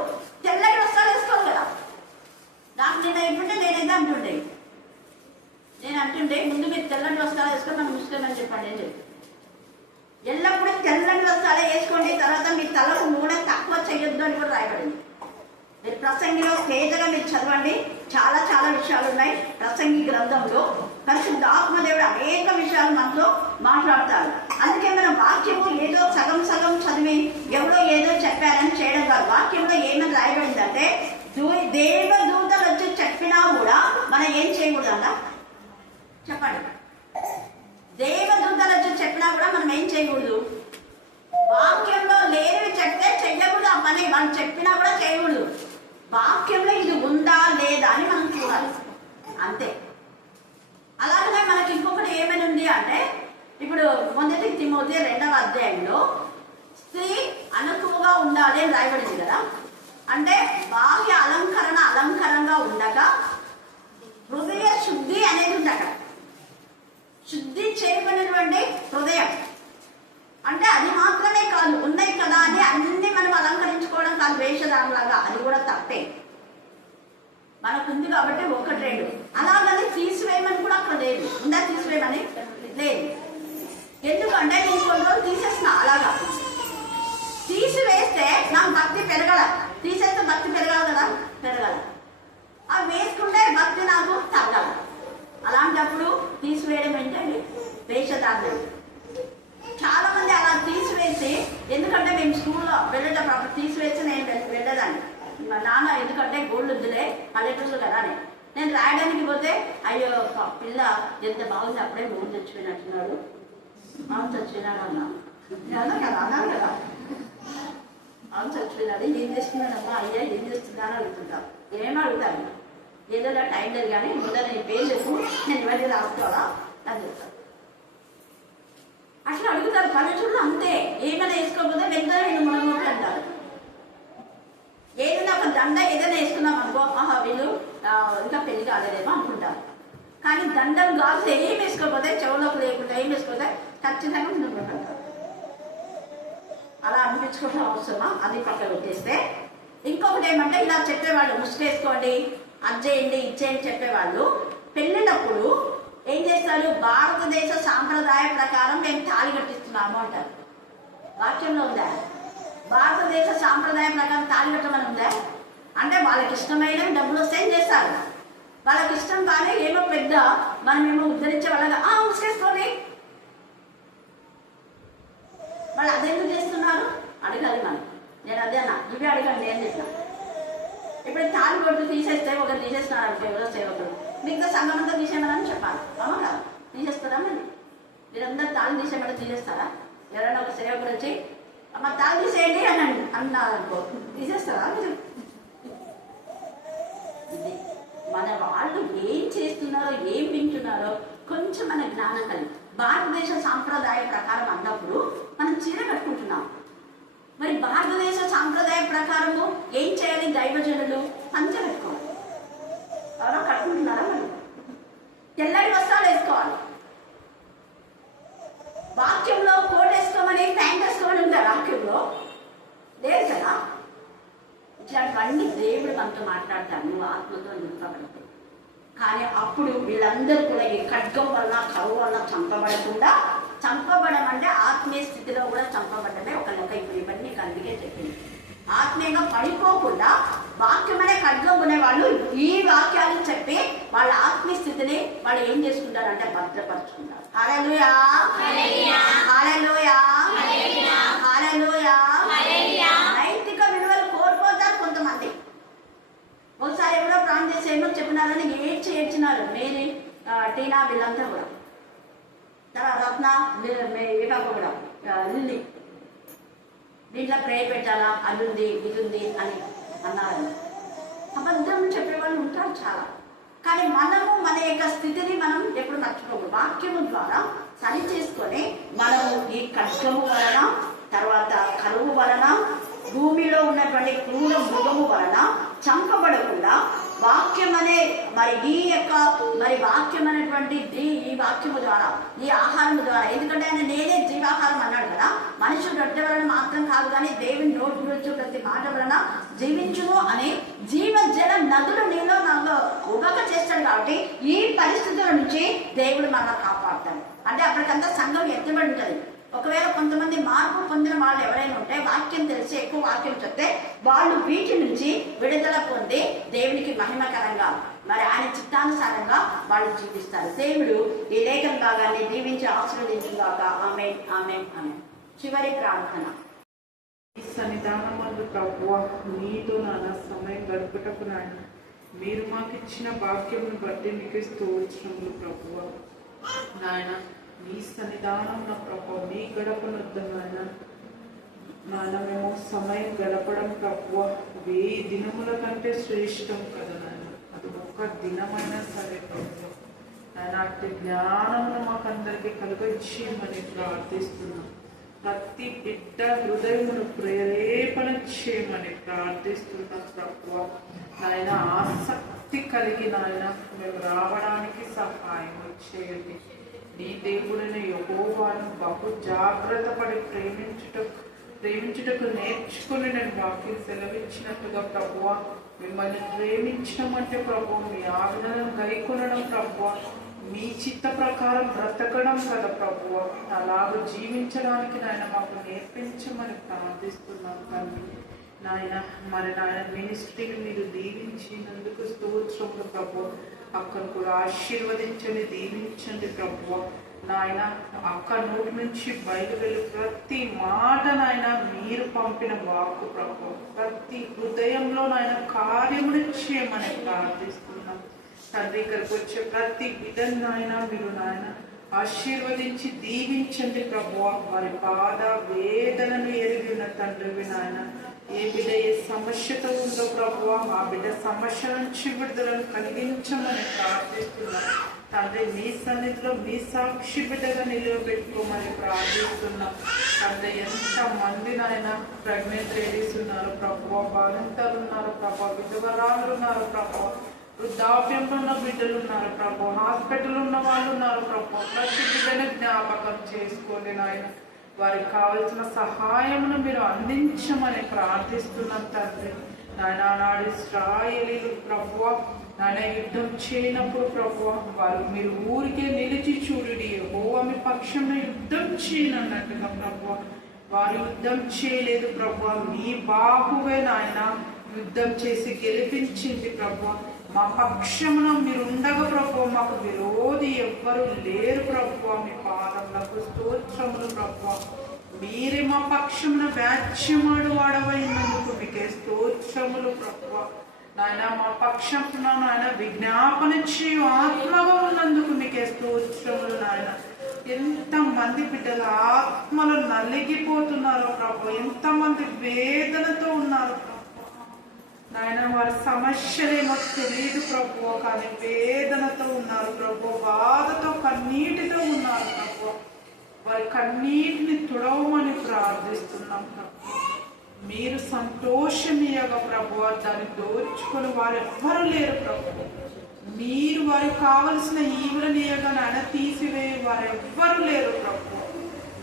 తెల్లటి వస్త్రాలు వేసుకోరు కదా. నాకు నేను అయిపోతే నేనేదో అంటుండే ముందు మీరు తెల్లని వస్త్రాలు వేసుకొని మనం ముసుగుమని చెప్పండి అని చెప్పి. ఎల్లప్పుడూ తెల్లని వస్త్రాలే వేసుకోండి, తర్వాత మీ తలకు నూనె తక్కువ చేయొద్దు అని కూడా రాయబడింది. మీరు ప్రసంగిలో పేదగా మీరు చదవండి, చాలా చాలా విషయాలు ఉన్నాయి ప్రసంగి గ్రంథంలో. పరిశుద్ధాత్మ దేవుడు అనేక విషయాలు మనతో మాట్లాడతారు. అందుకే మనం వాక్యము ఏదో సగం చదివి ఎవరో ఏదో చెప్పారని చేయడం కాదు. వాక్యంలో ఏమని రాయబడిందంటే దేవదూతలు వచ్చి చెప్పినా కూడా మనం ఏం చేయకూడదన్నా చెప్పండి. దేవదూతలు వచ్చి చెప్పినా కూడా మనం ఏం చేయకూడదు. వాక్యంలో లేనివి చెప్తే చెయ్యకూడదు ఆ పని. మనం చెప్పినా కూడా చేయకూడదు. వాక్యంలో ఇది ఉందా లేదా అని మనం చూడాలి, అంతే. అలాగనే మనకి ఇంకొకటి ఏమైనా ఉంది అంటే ఇప్పుడు 1 తిమోతి 2వ అధ్యాయంలో స్త్రీ అనుకువగా ఉండాలి అని రాయబడింది కదా. అంటే బాహ్య అలంకరంగా ఉండగా హృదయ శుద్ధి అనేది ఉంది అక్కడ. శుద్ధి చేయబడినటువంటి హృదయం అంటే అది మాత్రమే కాదు, ఉన్నాయి కదా అని అన్ని మనం అలంకరించుకోవడం కాదు వేషధారంలాగా, అది కూడా తప్పే. మనకుంది కాబట్టి 1, 2 అలాగని తీసివేయమని కూడా అక్కడ లేదు. ఉందా తీసివేయమని? లేదు. ఎందుకంటే నేను కొన్ని రోజులు తీసేసిన. అలాగా తీసివేస్తే నాకు భక్తి పెరగల, తీసేస్తే భక్తి పెరగాలి కదా, పెరగాలి. అవి వేసుకుంటే భక్తి నాకు తగ్గాలి. అలాంటప్పుడు తీసివేయడం ఏంటండి? వేషధారణ. చాలా మంది అలా తీసివేసి, ఎందుకంటే మేము స్కూల్లో వెళ్ళేటప్పుడు అప్పుడు తీసివేసి నేను వెళ్ళేదాన్ని. మా నాన్న ఎందుకంటే గోల్డ్ వద్దులే పల్లెటూరు కదా అని నేను రాయడానికి పోతే అయ్యో పిల్ల ఎంత బాగుంది, అప్పుడే మూడు చచ్చిపోయినట్టున్నాడు, చచ్చిపోయినాడు అన్నా కదా, అన్నాను కదా. అవును చచ్చిపోయినాడు, ఏం చేస్తున్నాడమ్మా అయ్యా, ఏం చేస్తున్నా అని అడుగుతుంటారు. ఏమేమి అడుగుతాను, ఏదో టైం లేదు కానీ ముందర నీ పేరు చెప్పు, నేను ఇవన్నీ రాసుకోవాలా అని చెప్తాను. అట్లా అడుగుతారు పల్లెటూళ్ళు అంతే. ఏమైనా వేసుకోకపోతే వెంటనే వీళ్ళు మునగోట్లు అంటారు. ఏదైనా ఒక దండ ఏదైనా వేసుకున్నాం అనుకో, ఆహా వీళ్ళు ఇంకా పెళ్లి కాలేదేమో అనుకుంటారు. కానీ దండం గాజులు ఏం వేసుకోకపోతే, చెవులోకి లేకుండా ఏం వేసుకోకపోతే ఖచ్చితంగా మునగోట్లు అంటారు. అలా అనిపించుకోవడం అవసరమా, అది పక్కన పెట్టేస్తే. ఇంకొకటి ఏమంటే ఇలా చెప్పేవాళ్ళు, ముసుగేసుకోండి, అజ్జేయండి, ఇచ్చేయండి చెప్పేవాళ్ళు పెళ్ళినప్పుడు ఏం చేస్తారు, భారతదేశ సాంప్రదాయ ప్రకారం మేము తాళి కట్టిస్తున్నాము అంటారు. వాక్యంలో ఉందా? భారతదేశ సాంప్రదాయ ప్రకారం తాళి కట్టమని ఉందా? అంటే వాళ్ళకి ఇష్టమైన డబ్బులు వస్తే ఏం చేస్తారు, వాళ్ళకి ఇష్టం కానీ ఏమో పెద్ద మనమేమో ఉద్ధరించే వాళ్ళగా ముసుకేసుకోండి. వాళ్ళు అదెందుకు చేస్తున్నారు అడగాలి మనం. నేను అదే అన్నా, ఇవి అడగండి అని చెప్పిన. ఇప్పుడు తాళి కొట్టు తీసేస్తే ఒకరు తీసేస్తున్నారు అనుకో, ఎవరో సేవకులు, మిగతా సంఘం అంతా తీసేయమని చెప్పాలి. అవునా కాదు? తీసేస్తారా మరి? మీరందరూ తాళి తీసేయమని తీసేస్తారా? ఎవరైనా ఒక సేవకుడు వచ్చి అమ్మ తాళి తీసేయండి అని అన్నారు అనుకో, తీసేస్తారా మీరు? ఇది మన వాళ్ళు ఏం చేస్తున్నారో, ఏం వింటున్నారో కొంచెం మన జ్ఞానం కలిగి. భారతదేశ సాంప్రదాయ ప్రకారం అన్నప్పుడు మనం చీర కట్టుకుంటున్నాం. మరి భారతదేశ సాంప్రదాయ ప్రకారము ఏం చేయాలి? దైవజనులు పంచె కట్టుకోవాలి. ఎవరో కట్టుకుంటున్నారా? మరి తెల్లటి వస్త్రాలు వేసుకోవాలి. వాక్యంలో కోట్ వేసుకోమని, ప్యాంట్ వేసుకోమని ఉందా వాక్యంలో? లేదు కదా. ఇట్లాంటివన్నీ దేవుడు మనతో మాట్లాడతాడు, నువ్వు ఆత్మతో నింపబడితే. కానీ అప్పుడు వీళ్ళందరూ కూడా ఈ ఖడ్గం వల్ల, కరువు వల్ల చంపబడమంటే ఆత్మీయ స్థితిలో కూడా చంపబడ్డమే ఒక లెక్క. ఇప్పుడు ఇవన్నీ అందుకే చెప్పింది. ఆత్మీయంగా పడిపోకుండా వాక్యమనే ఖడ్గం కొనేవాళ్ళు ఈ వాక్యాలు చెప్పి వాళ్ళ ఆత్మీయ స్థితిని వాళ్ళు ఏం చేసుకుంటారంటే భద్రపరుచుకుంటారు. హల్లెలూయా, హల్లెలూయా, హల్లెలూయా. నైతిక విలువలు కోల్పోతారు కొంతమంది. ఒకసారి ఎవరో ప్రాణం చేసి ఏమో చెప్పినారని ఏడ్చినారు. మేరీ, టీనా, వీళ్ళంతా కూడా. తర్వాత రత్న, వికాప కూడా, లిల్లీ, దీంట్లో ప్రేయర్ పెట్టాలా, అది ఉంది, ఇది ఉంది అని అన్నారు. అబద్ధం చెప్పేవాళ్ళు ఉంటారు చాలా. కానీ మనము మన యొక్క స్థితిని మనం ఎప్పుడు మర్చిపోకూడదు. వాక్యము ద్వారా సరి చేసుకొని మనము ఈ ఖడ్గము వలన, తర్వాత కరువు వలన, భూమిలో ఉన్నటువంటి క్రూర మృగము వలన చంపబడకుండా వాక్యం అనే ఈ వాక్యం అనేటువంటి ఈ వాక్యము ద్వారా, ఈ ఆహారం ద్వారా, ఎందుకంటే ఆయన నేనే జీవాహారం అన్నాడు కదా. మనుషుడు రొట్టె వలన మాత్రం కాదు కానీ దేవుని నోటి గురించి ప్రతి మాట వలన జీవించును అని జీవ జల నదులు నీలో నాకు ఉగక చేస్తాడు. కాబట్టి ఈ పరిస్థితుల నుంచి దేవుడు మనల్ని కాపాడుతాడు. అంటే అప్పటికంతా సంఘం ఎత్తబడి ఉంటుంది. ఒకవేళ కొంతమంది మార్పు పొందిన వాళ్ళు ఎవరైనా ఉంటే, వాక్యం తెలిసి ఎక్కువ వాక్యం చెప్తే వాళ్ళు వీటి నుంచి విడుదల పొంది దేవునికి మహిమకరంగా ఆయన చిత్తానుసారంగా వాళ్ళు జీవిస్తారు. దేవుడు ఈ లేఖన భాగాన్ని దీవించి ఆశీర్వదించుగాక. ఆమేన్, ఆమేన్, ఆమేన్. చివరి ప్రార్థన. ఈ సన్నిధానమందు ప్రభువా, నీతో నాన్న సమయం గడుపుటకు నాయన మీరు మాకు ఇచ్చిన వాక్యంను బట్టి మీకు స్తోత్రములు ప్రభువా. నాయన నీ సన్నిధానం నా ప్రభు, నీ గడపనొద్దు నాయన మేము సమయం గడపడం ప్రభువా 1000 దినముల కంటే శ్రేష్టం కదా నాయన. అది ఒక్క దినమైనా సరే ప్రభు నాయన, అట్టి జ్ఞానమును మాకందరికీ కలుగచేయమని ప్రార్థిస్తున్నాం. ప్రతి బిడ్డ హృదయమును ప్రేరేపణ చేయమని ప్రార్థిస్తున్నాం ప్రభువా. నాయన ఆసక్తి కలిగి నాయన మేము రావడానికి సహాయం చేయండి. నీ దేవుడిని యెహోవాను బహు జాగ్రత్త పడి ప్రేమించుటకు నేర్చుకుని నేను వాక్యం సెలవిచ్చినట్టుగా ప్రభువా, మిమ్మల్ని ప్రేమించడం అంటే ప్రభు మీ ఆజ్ఞలను గైకొనడం ప్రభువా, మీ చిత్త ప్రకారం బ్రతకడం కదా ప్రభువా. అలాగ జీవించడానికి నాయన మాకు నేర్పించమని ప్రార్థిస్తున్నాం తండ్రి. నాయన నాయన మినిస్ట్రీని మీరు దీవించినందుకు స్తోత్రములు ప్రభు. అక్కను కూడా ఆశీర్వదించండి, దీవించండి ప్రభు. నాయన అక్క నోటి నుంచి బయలువెళ్ళి ప్రతి మాట నాయన మీరు పంపిన వాక్కు ప్రభు, ప్రతి హృదయంలో నాయన కార్యములు చేయమని ప్రార్థిస్తున్నాం తండ్రి. ఇక్కడికి వచ్చే ప్రతి బిడ్డను నాయన మీరు నాయన ఆశీర్వదించి దీవించండి ప్రభు. వారి బాధ వేదనను ఎరిగిన తండ్రివి నాయన. ఏ బిడ్డ ఏ సమస్యతో ఉందో ప్రభువా ఆ బిడ్డ సమస్య నుంచి విడుదలను కలిగించమని ప్రార్థిస్తున్నాం తండ్రి. మీ సన్నిధిలో మీ సాక్షి బిడ్డగా నిలవబెట్టుకోమని ప్రార్థిస్తున్నాం తండ్రి. ఎంత మంది నాయన ప్రెగ్నెంట్ లేడీస్ ఉన్నారు ప్రభువా, బాలింతలు ఉన్నారు ప్రభా, విధవరాలు ఉన్నారు ప్రభా, వృద్ధాప్యంలో ఉన్న బిడ్డలు ఉన్నారు ప్రభు, హాస్పిటల్ ఉన్న వాళ్ళు ఉన్నారు ప్రభు. ప్రతి బిడ్డని జ్ఞాపకం చేసుకోండి నాయన. వారికి కావలసిన సహాయమును మీరు అందించమని ప్రార్థిస్తున్నాం తండ్రి. నాయన నాడు ఇశ్రాయేలీయులు ప్రభువా నాయన యుద్ధం చేయనప్పుడు ప్రభువా వారు మీరు ఊరికే నిలిచి చూడుడి, యెహోవా మీ పక్షంలో యుద్ధం చేయనన్నట్టుగా ప్రభువా వారు యుద్ధం చేయలేదు ప్రభువా. మీ బాహువే నాయన యుద్ధం చేసి గెలిపించింది ప్రభువా. మా పక్షమున మీరు ఉండగా ప్రభువా మాకు విరోధి ఎవ్వరు లేరు ప్రభువా. మీ పాదములకు స్తోత్రములు ప్రభువా. మీరే మా పక్షమున వ్యాజ్యమాడు వాడవైనందుకు మీకే స్తోత్రములు ప్రభువా. నాయన మా పక్షమున నాయన విజ్ఞాపన చేయు ఆత్మగా ఉన్నందుకు మీకే స్తోత్రములు నాయన. ఎంతమంది బిడ్డలు ఆత్మలు నలిగిపోతున్నారో ప్రభు, ఎంతమంది వేదనతో ఉన్నారు నాయన. వారి సమస్యలేమో తెలియదు ప్రభు, కానీ వేదనతో ఉన్నారు ప్రభు, బాధతో కన్నీటితో ఉన్నారు ప్రభు. వారి కన్నీటిని తుడవమని ప్రార్థిస్తున్నాం ప్రభు. మీరు సంతోషమీయగా ప్రభు, దాన్ని దోచుకొని వారు ఎవ్వరు లేరు ప్రభు. మీరు వారికి కావలసిన ఈవులనీయగా నాయన తీసివేయి వారు ఎవ్వరు లేరు ప్రభు.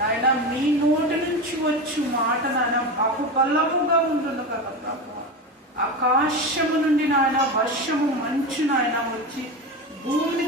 నాయన మీ నోటి నుంచి వచ్చు మాట నాయన బహుబలముగా ఉండును కదా ప్రభు. ఆకాశము నుండి నాయన వర్షము మంచు నాయన వచ్చి భూమిని